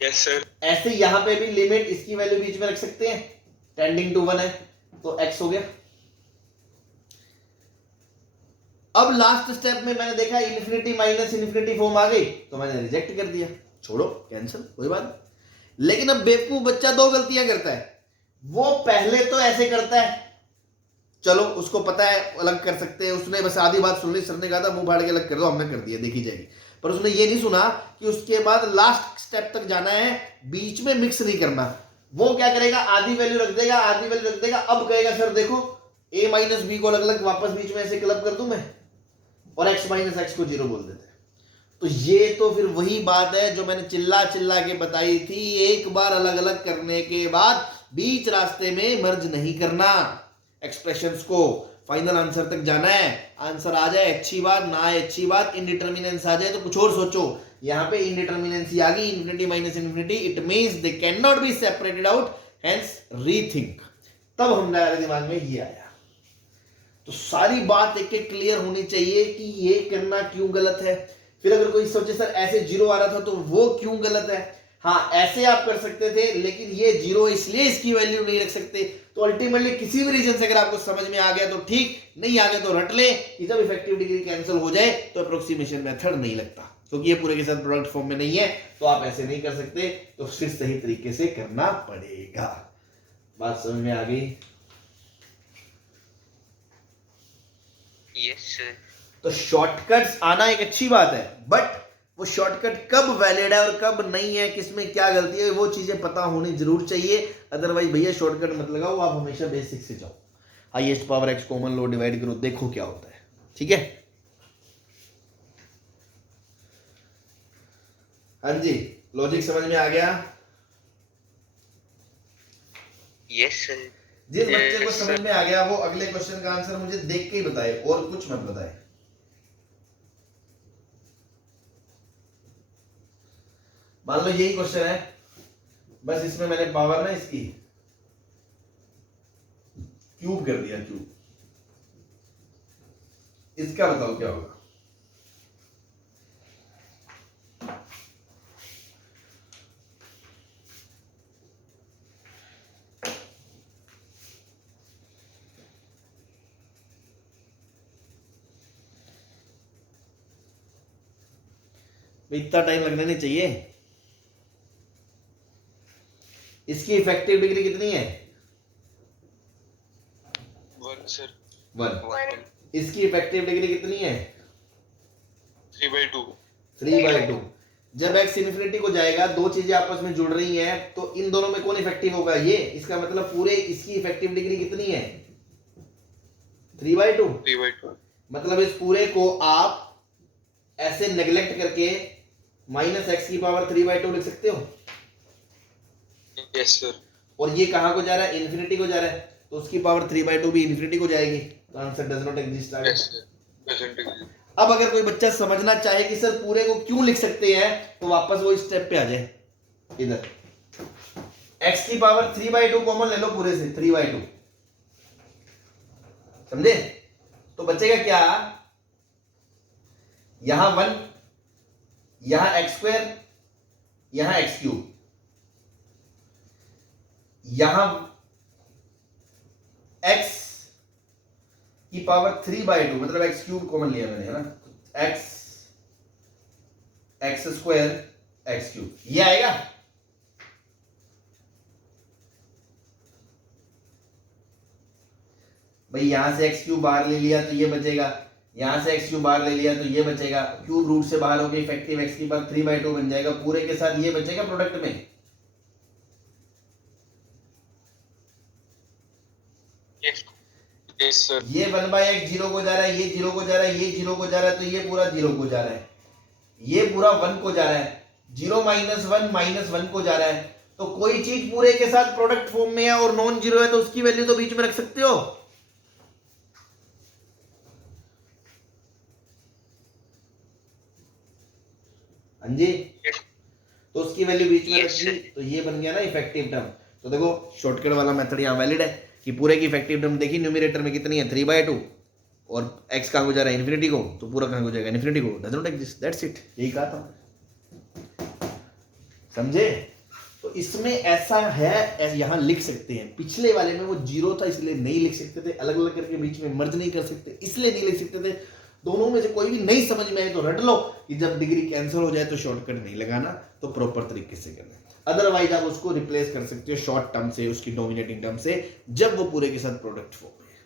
Yes sir. ऐसे यहां पे भी लिमिट इसकी वैल्यू बीच में रख सकते हैं, टेंडिंग टू 1 है तो x हो गया। अब लास्ट स्टेप में मैंने देखा इन्फिनिटी माइनस इन्फिनिटी फॉर्म आ गई, तो मैंने रिजेक्ट कर दिया, छोड़ो कैंसिल, कोई बात नहीं। लेकिन अब बेवकूफ बच्चा दो गलतियां करता है, वो पहले तो ऐसे करता है, चलो उसको पता है अलग कर सकते हैं, उसने बस आधी बात सुन ली, सर ने कहा था मुंह फाड़ के अलग कर दो, हमने कर दिया देखी जाएगी, पर उसने ये नहीं सुना कि उसके बाद लास्ट स्टेप तक जाना है, बीच में मिक्स नहीं करना। वो क्या करेगा, आधी वैल्यू रख देगा, आधी वैल्यू रख देगा, अब कहेगा सर देखो a माइनस बी को अलग अलग वापस बीच में ऐसे क्लब कर दूं मैं, और x माइनस एक्स को 0 बोल देते हैं। तो ये तो फिर वही बात है जो मैंने चिल्ला चिल्ला के बताई थी, एक बार अलग अलग करने के बाद बीच रास्ते में मर्ज नहीं करना एक्सप्रेशंस को, फाइनल आंसर तक जाना है। आंसर आ जाए अच्छी बात, ना आए अच्छी बात, इनडिटर्मिनेंस आ जाए तो कुछ और सोचो। यहां पे इनडिटर्मिनेंसी आ गई, infinity minus infinity, it means they can not be separated out, hence rethink. तब हमारे दिमाग में ये आया। तो सारी बात एक एक क्लियर होनी चाहिए कि ये करना क्यों गलत है। फिर अगर कोई सोचे सर ऐसे 0 आ रहा था तो वो क्यों गलत है, हाँ ऐसे आप कर सकते थे, लेकिन ये 0 इसलिए इसकी वैल्यू नहीं रख सकते। तो अल्टीमेटली किसी भी रीजन से अगर आपको समझ में आ गया तो ठीक, नहीं आ गया तो रट ले कि जब इफेक्टिव डिग्री कैंसिल हो जाए तो अप्रोक्सीमेशन मेथड नहीं लगता, क्योंकि ये पूरे के साथ प्रोडक्ट फॉर्म में नहीं है, तो आप ऐसे नहीं कर सकते, तो फिर सही तरीके से करना पड़ेगा। बात समझ में आ गई? Yes sir. तो शॉर्टकट्स आना एक अच्छी बात है, बट वो शॉर्टकट कब वैलिड है और कब नहीं है, किसमें क्या गलती है, वो चीजें पता होनी जरूर चाहिए। अदरवाइज भैया शॉर्टकट मत लगाओ, आप हमेशा बेसिक से जाओ, हाईएस्ट पावर एक्स कॉमन लो डिवाइड करो, देखो क्या होता है। ठीक है, हाँ जी, लॉजिक समझ में आ गया? Yes sir. जिस बच्चे को समझ में आ गया वो अगले क्वेश्चन का आंसर मुझे देख के ही बताए, और कुछ मत बताए। मान लो यही क्वेश्चन है, बस इसमें मैंने पावर ना इसकी क्यूब कर दिया, क्यूब, इसका बताओ क्या होगा? इतना टाइम लगना नहीं चाहिए। इसकी इफेक्टिव डिग्री कितनी है? 1 सर 1। 1 इसकी इफेक्टिव डिग्री कितनी है? 3/2 3/2। जब x इन्फिनिटी को जाएगा, दो चीजें आपस में जुड़ रही हैं, तो इन दोनों में कौन इफेक्टिव होगा? ये। इसका मतलब पूरे इसकी इफेक्टिव डिग्री कितनी है? 3/2। 3/2 मतलब इस पूरे को आप ऐसे नेग्लेक्ट करके -x की पावर 3/2 लिख सकते हो। यस सर और ये कहां को जा रहा है? इन्फिनिटी को जा रहा है, तो उसकी पावर 3/2 भी इन्फिनिटी को जाएगी। तो आंसर डज नॉट एग्जिस्ट आ गया। यस सर प्रेजेंट डिग्री अब अगर कोई बच्चा समझना चाहे कि सर पूरे को क्यों लिख सकते हैं, तो वापस वो स्टेप पे आ जाए। इधर x की पावर 3/2 कॉमन ले लो पूरे से, 3/2। समझे? तो बचेगा क्या? यहां 1, यहां x², यहां x³, यहां x की पावर 3/2 मतलब x³ कॉमन लिया मैंने, है ना? x² x³ ये आएगा। भाई यहां से x³ बाहर ले लिया तो ये बचेगा, यहां से x³ बाहर ले लिया तो ये बचेगा, क्यूब रूट से बाहर हो गया, इफेक्टिव x की पावर 3/2 बन जाएगा, पूरे के साथ ये बचेगा प्रोडक्ट में। यस सर ये 1/x 0 को जा रहा है, ये 0 को जा रहा है, ये 0 को जा रहा है, तो ये पूरा 0 को जा रहा है, ये पूरा 1 को जा रहा है, 0 - 1 -1 को जा रहा है। तो कोई चीज पूरे के साथ प्रोडक्ट फॉर्म में है और नॉन जीरो है, तो उसकी वैल्यू तो बीच में रख सकते हो। हाँ जी, तो उसकी वैल्यू बीच में Yes, रख दी, तो ये बन गया ना इफेक्टिव टर्म। तो देखो शॉर्टकट वाला मेथड यहाँ वैलिड है कि पूरे की इफेक्टिव टर्म देखी, न्यूमरेटर में कितनी है? 3/2, और x कहाँ को जा रहा है? इन्फिनिटी को, तो पूरा कहाँ को जाएगा? इन्फिनिटी को। Does not exist, that's it, यही कहा था। समझे? तो इसमें ऐसा है, यहाँ लिख सकते हैं। पिछले वाले में वो 0 था इसलिए नहीं लिख सकते थे, अलग अलग करके बीच में मर्ज नहीं कर सकते इसलिए नहीं लिख सकते थे। दोनों में से कोई भी नहीं समझ में आए तो रट लो कि जब डिग्री कैंसिल हो जाए तो शॉर्टकट नहीं लगाना, तो प्रॉपर तरीके से करना है। अदरवाइज आप उसको रिप्लेस कर सकते हो शॉर्ट टर्म से, उसकी डोमिनेटिंग टर्म से, जब वो पूरे के साथ प्रोडक्ट फॉर्म है।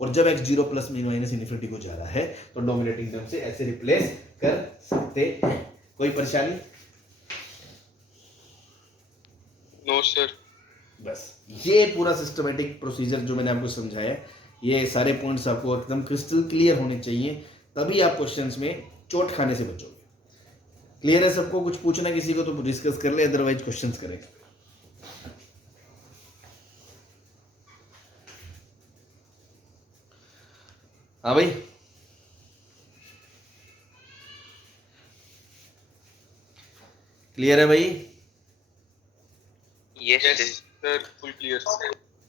और जब x 0 + माइनस इन्फिनिटी को जा रहा है तो डोमिनेटिंग टर्म से ऐसे रिप्लेस कर सकते हैं। कोई परेशानी? नो सर बस ये पूरा सिस्टमेटिक प्रोसीजर जो मैंने आपको समझाया, ये सारे पॉइंट्स आपको एकदम क्रिस्टल क्लियर होने चाहिए, तभी आप क्वेश्चंस में चोट खाने से बचोगे। क्लियर है सबको? कुछ पूछना किसी को तो डिस्कस कर ले, अदरवाइज क्वेश्चंस करेंगे। हाँ भाई, क्लियर है भाई? Yes, yes sir. Sir full clear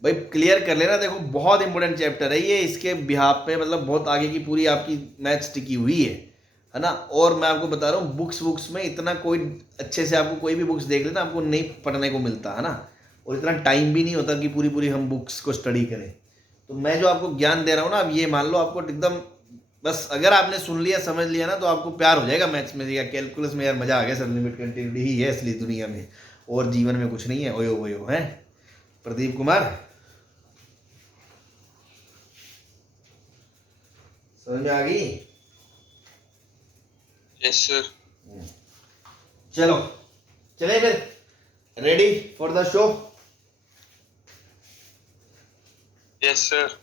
भाई क्लियर कर लेना, देखो बहुत इंपॉर्टेंट चैप्टर है ये, इसके बिहाफ पे मतलब बहुत आगे की पूरी आपकी मैथ्स टिकी हुई है ना। और मैं आपको बता रहा हूँ बुक्स में इतना कोई अच्छे से आपको कोई भी बुक्स देख लेना आपको नहीं पढ़ने को मिलता है ना, और इतना टाइम भी नहीं होता कि पूरी पूरी हम बुक्स को स्टडी करें। तो मैं जो आपको ज्ञान दे रहा हूँ ना, अब ये मान लो आपको एकदम बस अगर आपने सुन लिया समझ लिया ना, तो आपको प्यार हो जाएगा मैथ्स में या कैलकुलस में। यार मजा आ गया, सब लिमिट कंटिन्यूटी ही है असली दुनिया में, और जीवन में कुछ नहीं है। ओयो ओयो है। प्रदीप कुमार समझ में आ गई? यस सर चलो चले फिर, ready for the show? Yes sir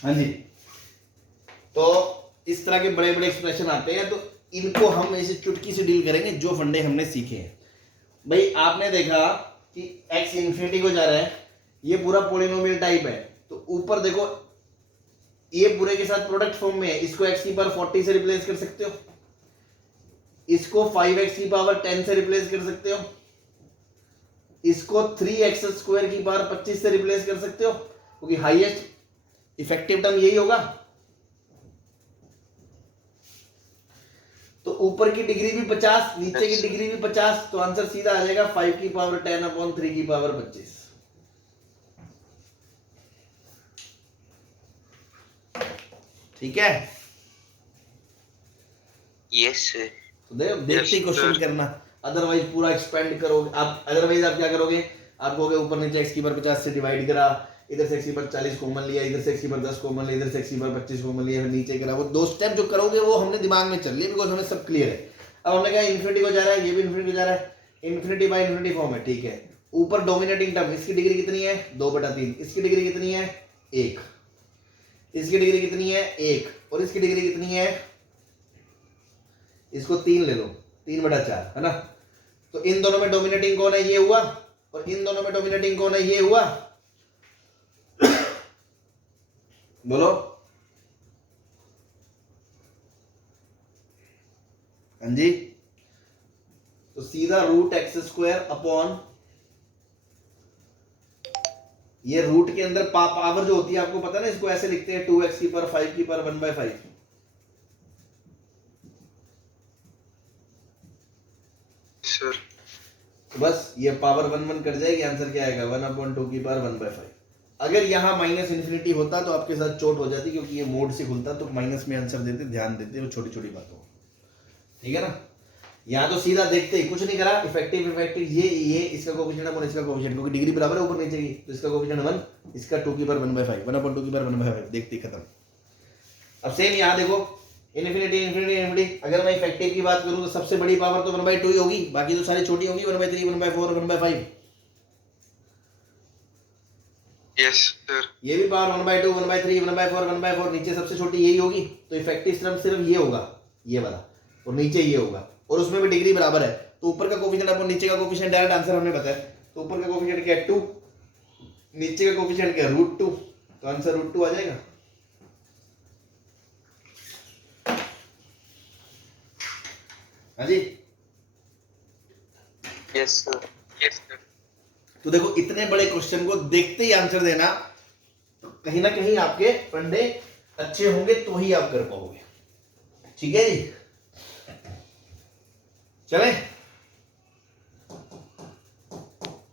हाँ जी, तो इस तरह के बड़े बड़े एक्सप्रेशन आते हैं, तो इनको हम ऐसे चुटकी से डील करेंगे जो फंडे हमने सीखे हैं। भाई आपने देखा कि x इन्फिनिटी को जा रहा है, ये पूरा पोलिनोमियल टाइप है, तो ऊपर देखो ये पूरे के साथ प्रोडक्ट फॉर्म में है, इसको x की पावर 40 से रिप्लेस कर सकते हो, इसको 5x की पावर 10 से रिप्लेस कर सकते हो, इसको 3x स्क्वायर की पावर 25 से रिप्लेस कर सकते हो, क्योंकि हाईएस्ट इफेक्टिव टर्म यही होगा। तो ऊपर की डिग्री भी 50, नीचे की डिग्री भी 50, तो आंसर सीधा आ जाएगा 5 की पावर 10 अपॉन 3 की पावर 25। ठीक है, यस सर। तो देखते ही क्वेश्चन करना, अदरवाइज पूरा एक्सपेंड करोगे आप। अदरवाइज आप क्या करोगे, आप कहोगे ऊपर नीचे x की पावर 50 से डिवाइड करा, इधर से x की पावर 40 कॉमन लिया, इधर से x की पावर 10 कॉमन लिया, इधर से x की पावर 25 कॉमन लिया, फिर नीचे करा। वो दो स्टेप जो करोगे वो हमने दिमाग में चल लिया, बिकॉज हमें सब क्लियर है। अब हमने कहा इन्फिनिटी को जा रहा है, ये भी इन्फिनिटी को जा रहा है, इन्फिनिटी बाय इन्फिनिटी फॉर्म है, ठीक है। ऊपर डोमिनेटिंग टर्म, इसकी डिग्री कितनी है 2/3, इसकी डिग्री कितनी है 1, इसकी डिग्री कितनी है 1, और इसकी डिग्री कितनी है, इसको 3 ले लो, 3/4 है ना। तो इन दोनों में डोमिनेटिंग कौन है, ये हुआ, और इन दोनों में डोमिनेटिंग कौन है, ये हुआ। बोलो, हाँ जी। तो सीधा रूट एक्स स्क्वायर अपॉन, ये रूट के अंदर पावर जो होती है आपको पता है ना, इसको ऐसे लिखते हैं 2x की पावर 5 की पावर 1/5। सर तो बस ये पावर 1 1 कट जाएगी, आंसर क्या आएगा 1/2 की पावर 1/5। अगर यहाँ माइनस इन्फिनिटी होता तो आपके साथ चोट हो जाती, क्योंकि ये मोड से खुलता तो माइनस में आंसर देते, ध्यान देते वो छोटी छोटी बातों। ठीक है ना, यहाँ तो सीधा देखते ही कुछ नहीं करा, इफेक्टिव ये इसका कोएफिशिएंट अपन इसका कोएफिशिएंट, क्योंकि डिग्री बराबर है ऊपर नीचे की, तो इसका कोएफिशिएंट 1, इसका 2 की पावर 1/5, 1/2 की पावर 1/5, देखते ही खत्म। अब सेम यहाँ देखो, इन्फिनिटी इन्फिनिटी इन्फिनिटी, अगर मैं इफेक्टिव की बात करूँ तो सबसे बड़ी पावर तो 1/2 ही होगी, बाकी तो सारी छोटी होगी, 1/3, 1/4, 1/5। Yes sir. ये भी पावर 1/2, 1/3, 1/4, 1/4, नीचे सबसे छोटी यही होगी, तो इफेक्टिव टर्म सिर्फ ये होगा, ये वाला, और नीचे ये होगा, और उसमें भी डिग्री बराबर है, तो ऊपर का कोएफिशिएंट अपन नीचे का कोएफिशिएंट डायरेक्ट आंसर हमने बताया, तो ऊपर का कोएफिशिएंट क्या है 2, नीचे का कोएफिशिएंट क्या है √2, तो आंसर √2 आ जाएगा। हाँ जी, यस सर। Yes sir. तो देखो इतने बड़े क्वेश्चन को देखते ही आंसर देना, तो कहीं ना कहीं आपके फंडे अच्छे होंगे तो ही आप कर पाओगे। ठीक है जी, चले।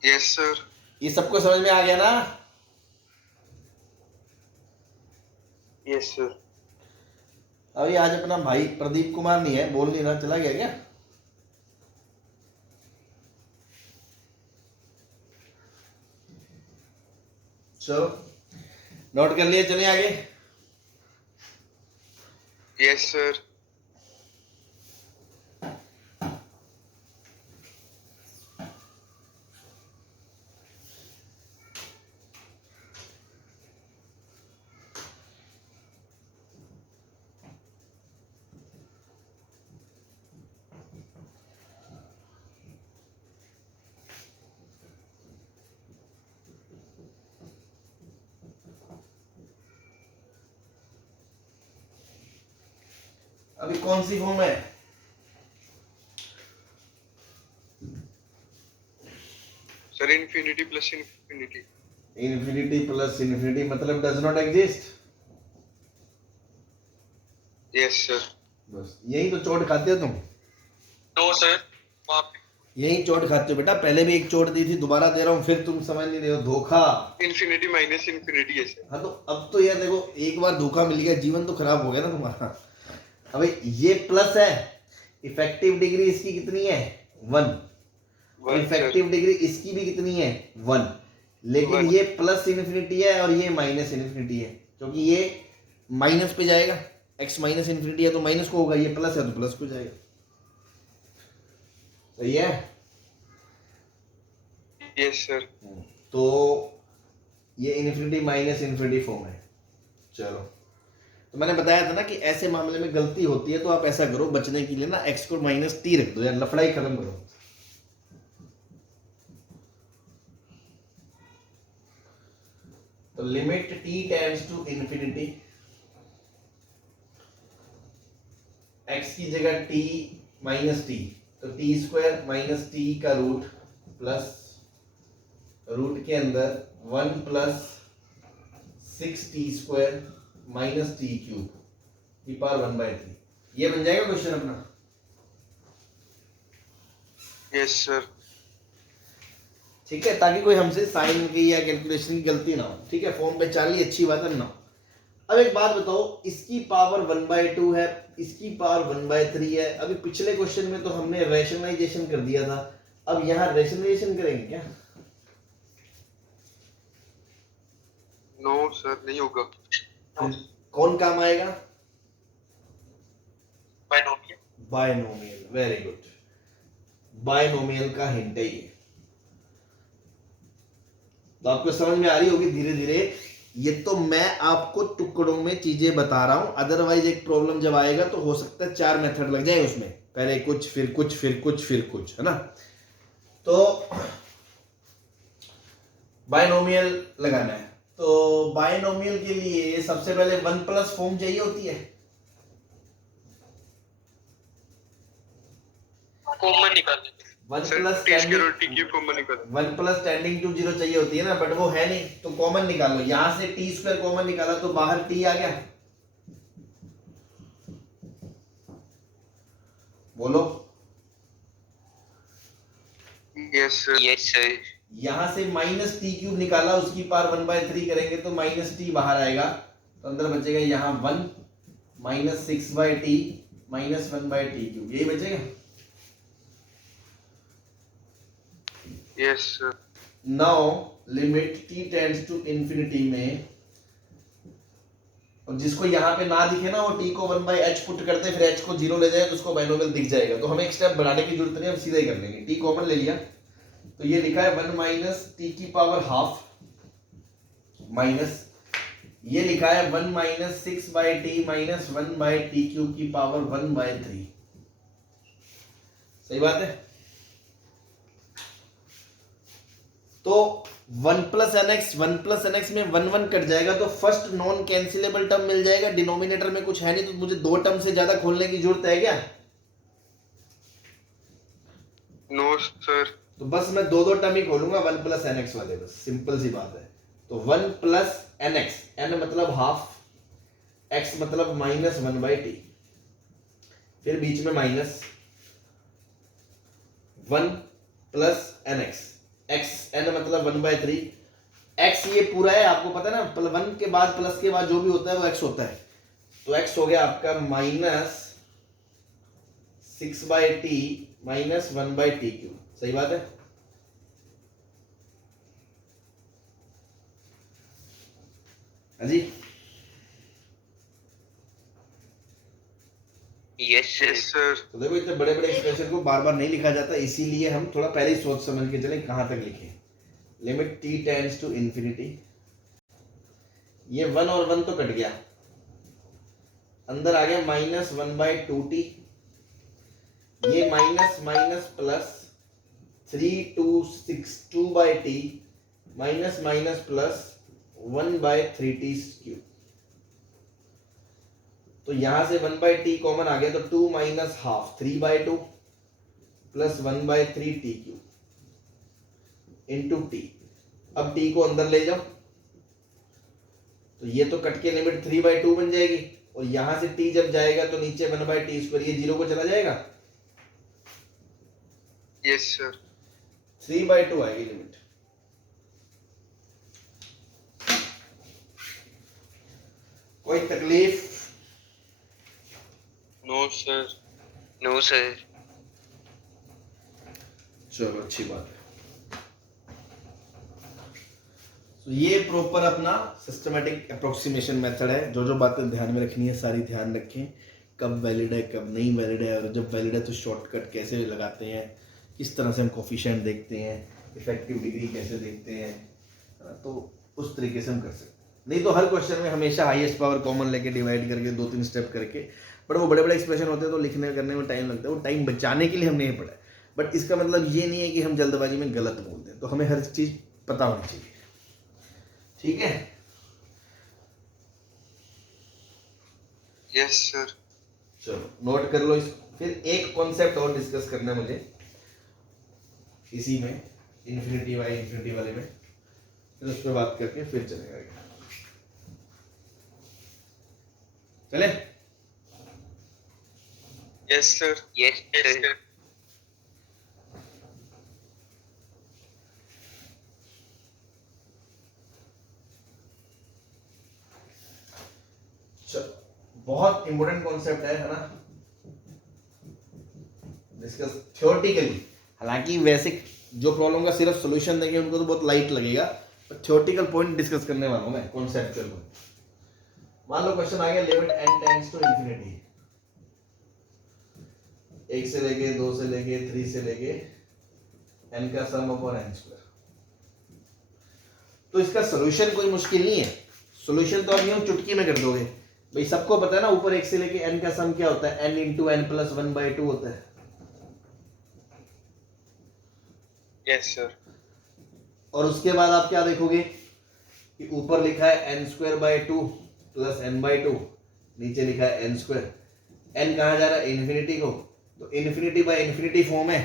Yes sir. ये सबको समझ में आ गया ना? Yes sir. अभी आज अपना भाई प्रदीप कुमार नहीं है, बोल नहीं रहा, चला गया क्या? चलो नोट कर लिए, चले आगे। Yes sir. अभी कौन सी फॉर्म है? Sir infinity plus infinity. Infinity plus infinity मतलब does not exist. Yes sir. बस यही तो चोट खाते हो तुम। नो सर, माफ। यही चोट खाते हो बेटा, पहले भी एक चोट दी थी, दोबारा दे रहा हूँ, फिर तुम समझ नहीं रहे हो, धोखा। इन्फिनिटी माइनस इन्फिनिटी है सर। हाँ तो अब तो यार देखो, एक बार धोखा मिल गया, जीवन तो खराब हो गया ना तुम्हारा। अबे ये प्लस है, इफेक्टिव डिग्री इसकी कितनी है 1, इफेक्टिव डिग्री इसकी भी कितनी है 1, लेकिन ये प्लस इन्फिनिटी है और ये माइनस इन्फिनिटी है, क्योंकि ये माइनस पे जाएगा, x माइनस इन्फिनिटी है तो माइनस को होगा, ये प्लस है तो प्लस को जाएगा। सही है? Yes sir. तो ये इन्फिनिटी माइनस इन्फिनिटी फॉर्म है। चलो, तो मैंने बताया था ना कि ऐसे मामले में गलती होती है, तो आप ऐसा करो बचने के लिए ना x को माइनस टी रख दो यार, लफड़ाई खत्म करो। तो limit t tends to infinity, x की जगह t माइनस टी, तो टी स्क्वायर माइनस टी का रूट प्लस रूट के अंदर 1 plus 6t square minus T cube की पावर 1/3। ये बन जाएगा क्वेश्चन अपना। Yes sir. ठीक है, ताकि कोई हमसे साइन की या कैलकुलेशन की गलती ना हो। ठीक है, फॉर्म पे चाल ली, अच्छी बात है ना। अब एक बात बताओ, इसकी पावर 1/2 है, इसकी पावर 1/3 है। अभी पिछले क्वेश्चन में तो हमने रैशनलाइजेशन कर दिया था, अब यहाँ रैशनलाइजेशन करेंगे क्या? नो सर, नहीं होगा। कौन काम आएगा? Binomial. Binomial, very good. Binomial का हिंट है ये, तो आपको समझ में आ रही होगी धीरे धीरे। ये तो मैं आपको टुकड़ों में चीजें बता रहा हूं, अदरवाइज एक प्रॉब्लम जब आएगा तो हो सकता है 4 मेथड लग जाए उसमें, पहले कुछ फिर कुछ फिर कुछ फिर कुछ, है ना। तो बायनोमियल लगाना है, तो बायनोमियल के लिए सबसे पहले 1 प्लस फॉर्म चाहिए होती है। कॉमन निकालने। 1 प्लस टी की कॉमन निकालने। 1 प्लस टेंडिंग टू 0 चाहिए होती है ना, बट वो है नहीं, तो कॉमन निकालो। यहां से टी स्क्वायर कॉमन निकाला तो बाहर टी आ गया, बोलो। Yes sir. Yes sir. यहां से माइनस टी क्यूब निकाला, उसकी पावर 1/3 करेंगे तो माइनस टी बाहर आएगा, तो अंदर बचेगा यहाँ 1 minus 6/t minus 1/t cube, यही बचेगा। Yes sir. Now limit t tends to infinity में, और जिसको यहाँ पे ना दिखे ना, वो t को 1/h पुट करते हैं, फिर h को 0 ले जाए तो उसको बाइनोमियल दिख जाएगा। तो हमें एक स्टेप बढ़ाने की जरूरत नहीं, हम सीधा ही कर लेंगे। t कॉमन ले लिया, तो ये लिखा है 1 माइनस टी की पावर हाफ माइनस ये लिखा है 1 minus 6/t minus 1/t cube की पावर 1/3। सही बात है। तो 1 प्लस nx में 1 1 कट जाएगा, तो फर्स्ट नॉन कैंसिलेबल टर्म मिल जाएगा। डिनोमिनेटर में कुछ है नहीं, तो मुझे 2 टर्म से ज्यादा खोलने की जरूरत है क्या? No sir. तो बस मैं 2 टर्म ही खोलूंगा 1 प्लस nx वाले, बस सिंपल सी बात है। तो 1 प्लस nx, n मतलब हाफ, x मतलब माइनस 1/t, फिर बीच में minus 1 plus nx, x n मतलब 1/3, x ये पूरा है, आपको पता है ना, 1 के बाद प्लस के बाद जो भी होता है वो x होता है। तो x हो गया आपका minus 6/t minus 1/t cube. सही बात है। अजी यस सर। तो देखो, इतने बड़े बड़े एक्सप्रेशन को बार बार नहीं लिखा जाता, इसीलिए हम थोड़ा पहले ही सोच समझ के चले कहां तक लिखें। Limit t tends to infinity, ये 1 और 1 तो कट गया, अंदर आ गया माइनस 1/2t, ये minus minus plus 3 2 6 2/t minus minus plus 1/3t cube. तो यहां से 1/t कॉमन आ गया, तो 2 minus half 3/2 plus 1/3t cube into t। अब t को अंदर ले जाओ, तो ये तो कट के लिमिट 3/2 बन जाएगी, और यहां से t जब जाएगा तो नीचे 1/t स्क्वायर, ये 0 को चला जाएगा। Yes sir. 3/2 आएगी लिमिट। कोई तकलीफ? No sir. No sir. चलो, अच्छी बात है। तो ये प्रॉपर अपना सिस्टमेटिक अप्रोक्सीमेशन मेथड है। जो जो बातें ध्यान में रखनी है सारी ध्यान रखें, कब वैलिड है कब नहीं वैलिड है, और जब वैलिड है तो शॉर्टकट कैसे लगाते हैं, किस तरह से हम कोफिशिएंट देखते हैं, इफेक्टिव डिग्री कैसे देखते हैं, तो उस तरीके से हम कर सकते हैं। नहीं तो हर क्वेश्चन में हमेशा हाईएस्ट पावर कॉमन लेके डिवाइड करके 2-3 स्टेप करके, बट वो बड़े बड़े एक्सप्रेशन होते हैं तो लिखने करने में टाइम लगता है, वो टाइम बचाने के लिए हमने ये पढ़ा है। बट इसका मतलब ये नहीं है कि हम जल्दबाजी में गलत बोल दें, तो हमें हर चीज़ पता होनी चाहिए, ठीक है। Yes sir. चलो नोट कर लो इसको। फिर एक कॉन्सेप्ट और डिस्कस करना है मुझे इसी में, इन्फिनिटी बाई इन्फिनिटी वाले में, फिर उस पर बात करके फिर चलेगा आगे। चले? Yes sir. Yes sir. बहुत इंपॉर्टेंट कॉन्सेप्ट है ना, डिस्कस थ्योरेटिकली। हालांकि वैसे जो प्रॉब्लम का सिर्फ सॉल्यूशन देंगे उनको तो बहुत लाइट लगेगा, पर थ्योरेटिकल पॉइंट डिस्कस करने वाला हूं मैं, कॉन्सेप्चुअल पॉइंट। मान लो क्वेश्चन आ गया limit n tends to infinity, 1 से लेके 2 से लेके 3 से लेके n का सम अपॉन n स्क्वायर। तो इसका सॉल्यूशन कोई मुश्किल नहीं है, सॉल्यूशन तो आप यूं चुटकी में कर दोगे भाई, सबको पता है ना ऊपर 1 से लेके n का सम क्या होता है, n इंटू n प्लस 1/2 होता है। Yes sir. और उसके बाद आप क्या देखोगे कि ऊपर लिखा है n² 2 प्लस n/2, नीचे लिखा है n²। n कहाँ जा रहा है, इन्फिनिटी को, तो इन्फिनिटी बाय इन्फिनिटी फॉर्म है,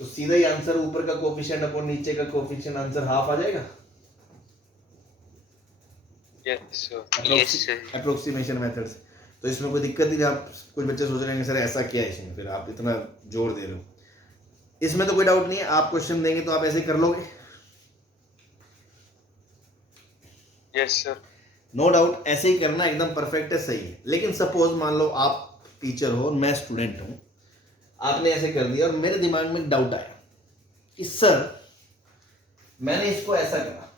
तो सीधा ही आंसर ऊपर का कोफिशिएंट अपॉन नीचे का कोफिशिएंट, आंसर हाफ आ जाएगा। Yes sir. अप्रोक्सीमेशन मेथड्स, तो इसमें कोई दिक्कत नहीं। आप कुछ बच्चे सोच रहे हैं सर ऐसा क्या है इसमें, फिर आप इतना जोर दे रहे हो, इसमें तो कोई डाउट नहीं है। आप क्वेश्चन देंगे तो आप ऐसे कर लोगे, यस सर। नो डाउट ऐसे ही करना एकदम परफेक्ट है, सही है। लेकिन सपोज मान लो आप टीचर हो और मैं स्टूडेंट हूं, आपने ऐसे कर दिया और मेरे दिमाग में डाउट आया कि सर मैंने इसको ऐसा करा,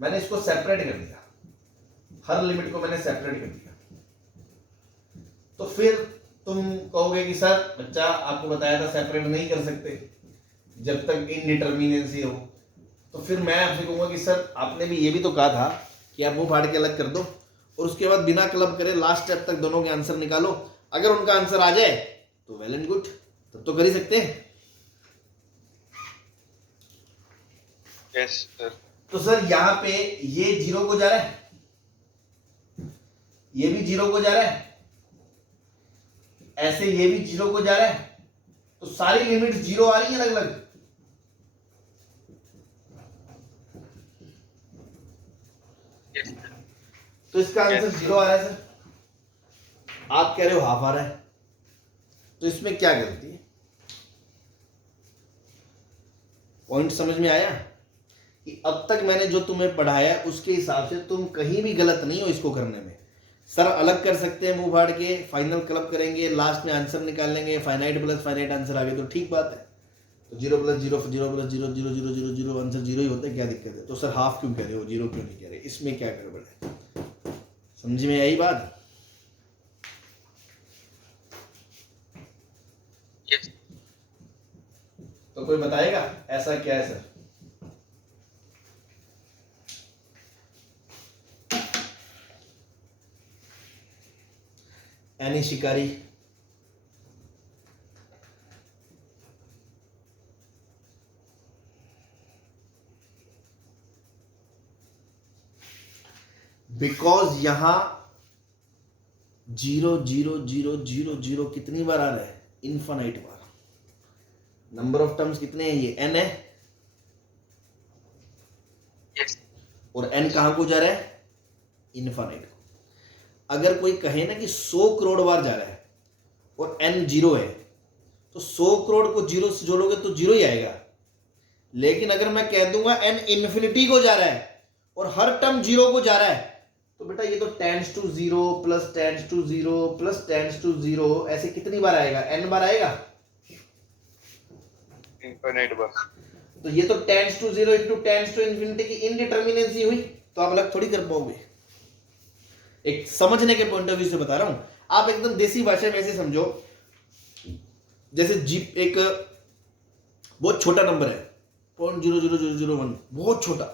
मैंने इसको सेपरेट कर दिया, हर लिमिट को मैंने सेपरेट कर दिया, तो फिर तुम कहोगे कि सर बच्चा आपको बताया था सेपरेट नहीं कर सकते जब तक इनडिटर्मिनेंसी हो। तो फिर मैं आपसे कहूंगा कि सर आपने भी ये भी तो कहा था कि आप मुंह फाड़ के अलग कर दो और उसके बाद बिना क्लब करे लास्ट स्टेप तक दोनों के आंसर निकालो, अगर उनका आंसर आ जाए तो वेल एंड गुड, तब तो कर ही सकते हैं। Yes sir. तो सर यहाँ पे ये 0 को जा रहा है, ये भी 0 को जा रहा है, ऐसे ये भी 0 को जा रहा है, तो सारी लिमिट 0 आ रही है अलग अलग। तो इसका आंसर 0 आ रहा है सर, आप कह रहे हो हाफ आ रहा है, तो इसमें क्या गलती है? पॉइंट समझ में आया कि अब तक मैंने जो तुम्हें पढ़ाया उसके हिसाब से तुम कहीं भी गलत नहीं हो इसको करने में। सर अलग कर सकते हैं मुंह फाड़ के, फाइनल क्लब करेंगे, लास्ट में आंसर निकाल लेंगे, फाइनाइट प्लस फाइनाइट आंसर आ गए तो ठीक बात है। तो 0 + 0 0 + 0 0 0 0 0 आंसर 0 ही होता है, क्या दिक्कत है? तो सर हाफ क्यों कह रहे हो, 0 क्यों नहीं कह रहे, इसमें क्या गड़बड़ है? समझ में आई बात? यस। तो कोई बताएगा ऐसा क्या है सर? एनी शिकारी? बिकॉज यहां 0 0 0 0 0 कितनी बार आ रहा है? Infinite bar. Number of terms कितने हैं? ये n है, यस। और n कहां को जा रहा है? इनफाइनाइट को। अगर कोई कहे ना कि 100 करोड़ बार जा रहा है और n 0 है, तो 100 करोड़ को 0 से जोड़ोगे तो 0 ही आएगा। लेकिन अगर मैं कह दूंगा n इन्फिनिटी को जा रहा है और हर टर्म 0 को जा रहा है, तो बेटा ये तो tends to 0 plus tends to 0 plus tends to 0, ऐसे कितनी बार आएगा? n बार आएगा। इनफाइनाइट बार। तो ये तो tends to 0 into tends to infinity की इनडिटर्मिनेंसी हुई, तो आप अलग थोड़ी कर पाओगे। एक समझने के पॉइंट ऑफ व्यू से बता रहा हूं, आप एकदम देसी भाषा में ऐसे समझो जैसे जीप एक बहुत छोटा नंबर है 0.00001, बहुत छोटा,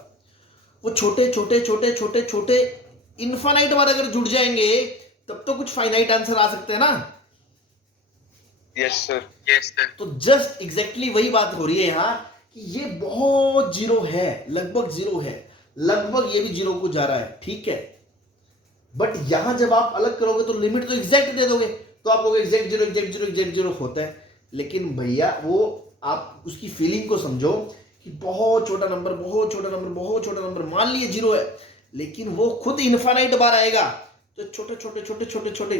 वो छोटे छोटे छोटे छोटे छोटे इनफाइनाइट बार अगर जुड़ जाएंगे तब तो कुछ फाइनाइट आंसर आ सकते हैं ना। Yes sir. Yes sir. तो जस्ट एग्जैक्टली वही बात हो रही है यहाँ कि ये बहुत जीरो है, लगभग जीरो है, लगभग ये भी जीरो को जा रहा है, ठीक है। बट यहां जब आप अलग करोगे तो लिमिट तो एग्जैक्ट दे दोगे, तो आप कहोगे exact zero exact zero exact zero होता है। लेकिन भैया वो आप उसकी फीलिंग को समझो कि बहुत छोटा नंबर, बहुत छोटा नंबर, बहुत छोटा नंबर, मान लिए जीरो है, लेकिन वो खुद इनफाइनाइट बार आएगा तो छोटे छोटे छोटे छोटे छोटे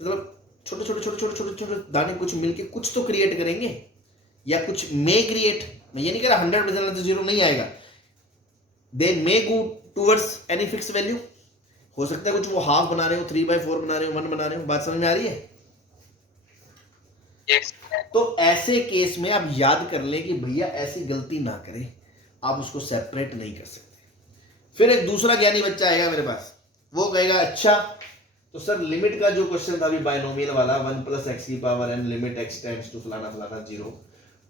मतलब छोटे छोटे छोटे छोटे छोटे छोटे दाने कुछ मिलके कुछ तो क्रिएट करेंगे, या कुछ मे क्रिएट। मैं ये नहीं कह रहा 100% जीरो नहीं आएगा, they may go towards any fix value. हो सकता है कुछ वो हाफ बना रहे हो, 3/4 बना रहे हो, 1 बना रहे हो। बात समझ में आ रही है? यस। तो ऐसे केस में आप याद कर लें कि भैया ऐसी गलती ना करें, आप उसको सेपरेट नहीं कर सकते। फिर एक दूसरा ज्ञानी बच्चा आएगा मेरे पास, वो कहेगा अच्छा तो सर लिमिट का जो क्वेश्चन था अभी बाइनोमियल वाला 1 + x⁻n limit x tends to फलाना फलाना 0,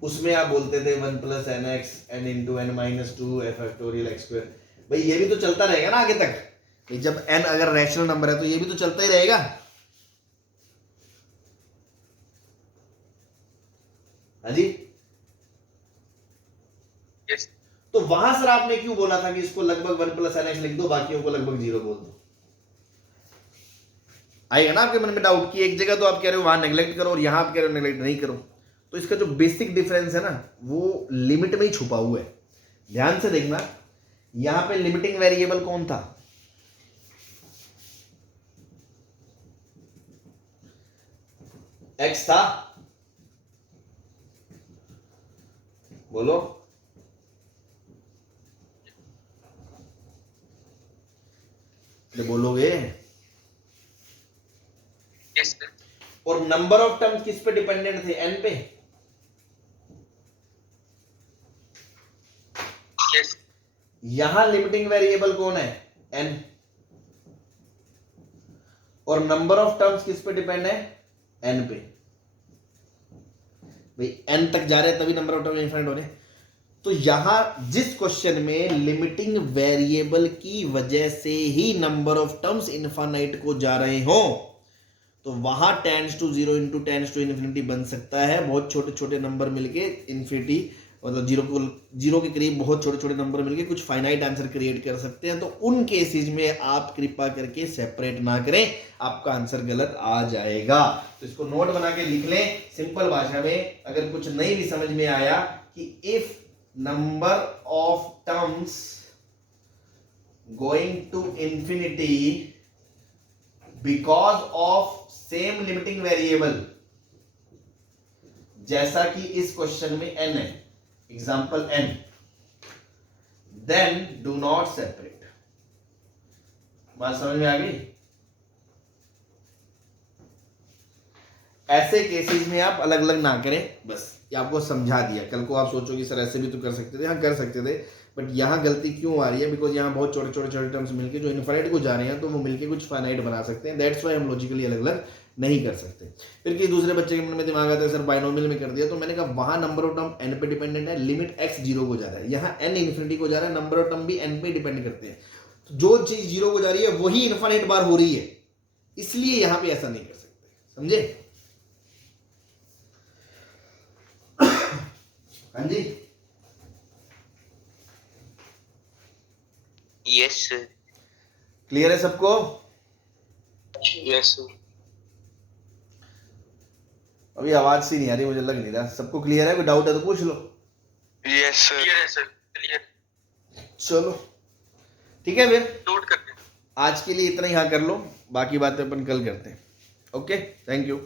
उसमें आप बोलते थे 1 + nx n × n - 2 f x²। भाई ये भी तो चलता रहेगा ना आगे तक, जब n अगर रैशनल नंबर है तो ये भी तो चलता ही रहेगा। हाँ जी। यस। तो वहां सर आपने क्यों बोला था कि इसको लगभग 1 + nx लिख दो, बाकियों को लगभग 0 बोल दो? आएगा ना आपके मन में डाउट कि एक जगह तो आप कह रहे हो वहां नेग्लेक्ट करो और यहां आप कह रहे हो नेग्लेक्ट नहीं करो। तो इसका जो बेसिक डिफरेंस है ना वो लिमिट में ही छुपा हुआ है। ध्यान से देखना, यहां पे लिमिटिंग वेरिएबल कौन था? x था, बोलो। बोलोगे? Yes sir. और नंबर ऑफ टर्म्स किस पे डिपेंडेंट थे? n पे। यस। यहां लिमिटिंग वेरिएबल कौन है? n। और नंबर ऑफ टर्म्स किस पे डिपेंड है? n पे। भाई n तक जा रहे हैं तभी नंबर ऑफ टर्म्स इनफाइनाइट हो रहे हैं। तो यहां जिस क्वेश्चन में लिमिटिंग वेरिएबल की वजह से ही नंबर ऑफ टर्म्स इनफाइनाइट को जा रहे हो, तो वहां tends to 0 × tends to infinity बन सकता है। बहुत छोटे छोटे नंबर मिलके इन्फिनिटी मतलब जीरो के करीब बहुत छोटे छोटे नंबर मिलके कुछ फाइनाइट आंसर क्रिएट कर सकते हैं। तो उन केसेस में आप कृपा करके सेपरेट ना करें, आपका आंसर गलत आ जाएगा। तो इसको नोट बना के लिख लें सिंपल भाषा में। अगर कुछ नहीं भी समझ में आया कि if number of terms going to infinity because of same limiting variable, जैसा कि इस क्वेश्चन में n है, example n, then do not separate. बात समझ में आ गई? ऐसे केसेस में आप अलग अलग ना करें, बस ये आपको समझा दिया। कल को आप सोचो कि सर ऐसे भी तो कर सकते थे, हाँ कर सकते थे, बट यहाँ गलती क्यों आ रही है? बिकॉज यहाँ बहुत छोटे छोटे छोटे टर्म्स मिलके जो इनफाइनाइट को जा रहे हैं तो वो मिलके कुछ फाइनाइट बना सकते हैं। दैट्स वाई हम लॉजिकली अलग अलग नहीं कर सकते। फिर किसी दूसरे बच्चे के मन में दिमाग आता है सर बाइनोमियल में कर दिया, तो मैंने कहा वहां नंबर ऑफ टर्म n पे डिपेंडेंट है, लिमिट x 0 को जा रहा है, यहाँ n इन्फिनिटी को जा रहा है, नंबर ऑफ टर्म भी n पे डिपेंड करते हैं। तो जो चीज 0 को जा रही है वही इनफाइनाइट बार हो रही है, इसलिए यहां पे ऐसा नहीं कर सकते। समझे? हाँ जी। Yes sir. क्लियर है सबको? Yes sir. अभी आवाज सी नहीं आ रही, मुझे लग नहीं रहा सबको क्लियर है। कोई डाउट है तो पूछ लो। Yes sir. क्लियर है सर। क्लियर। चलो ठीक है, फिर नोट करते हैं। आज के लिए इतना ही यहाँ कर लो, बाकी बातें अपन कल करते हैं। Okay, thank you.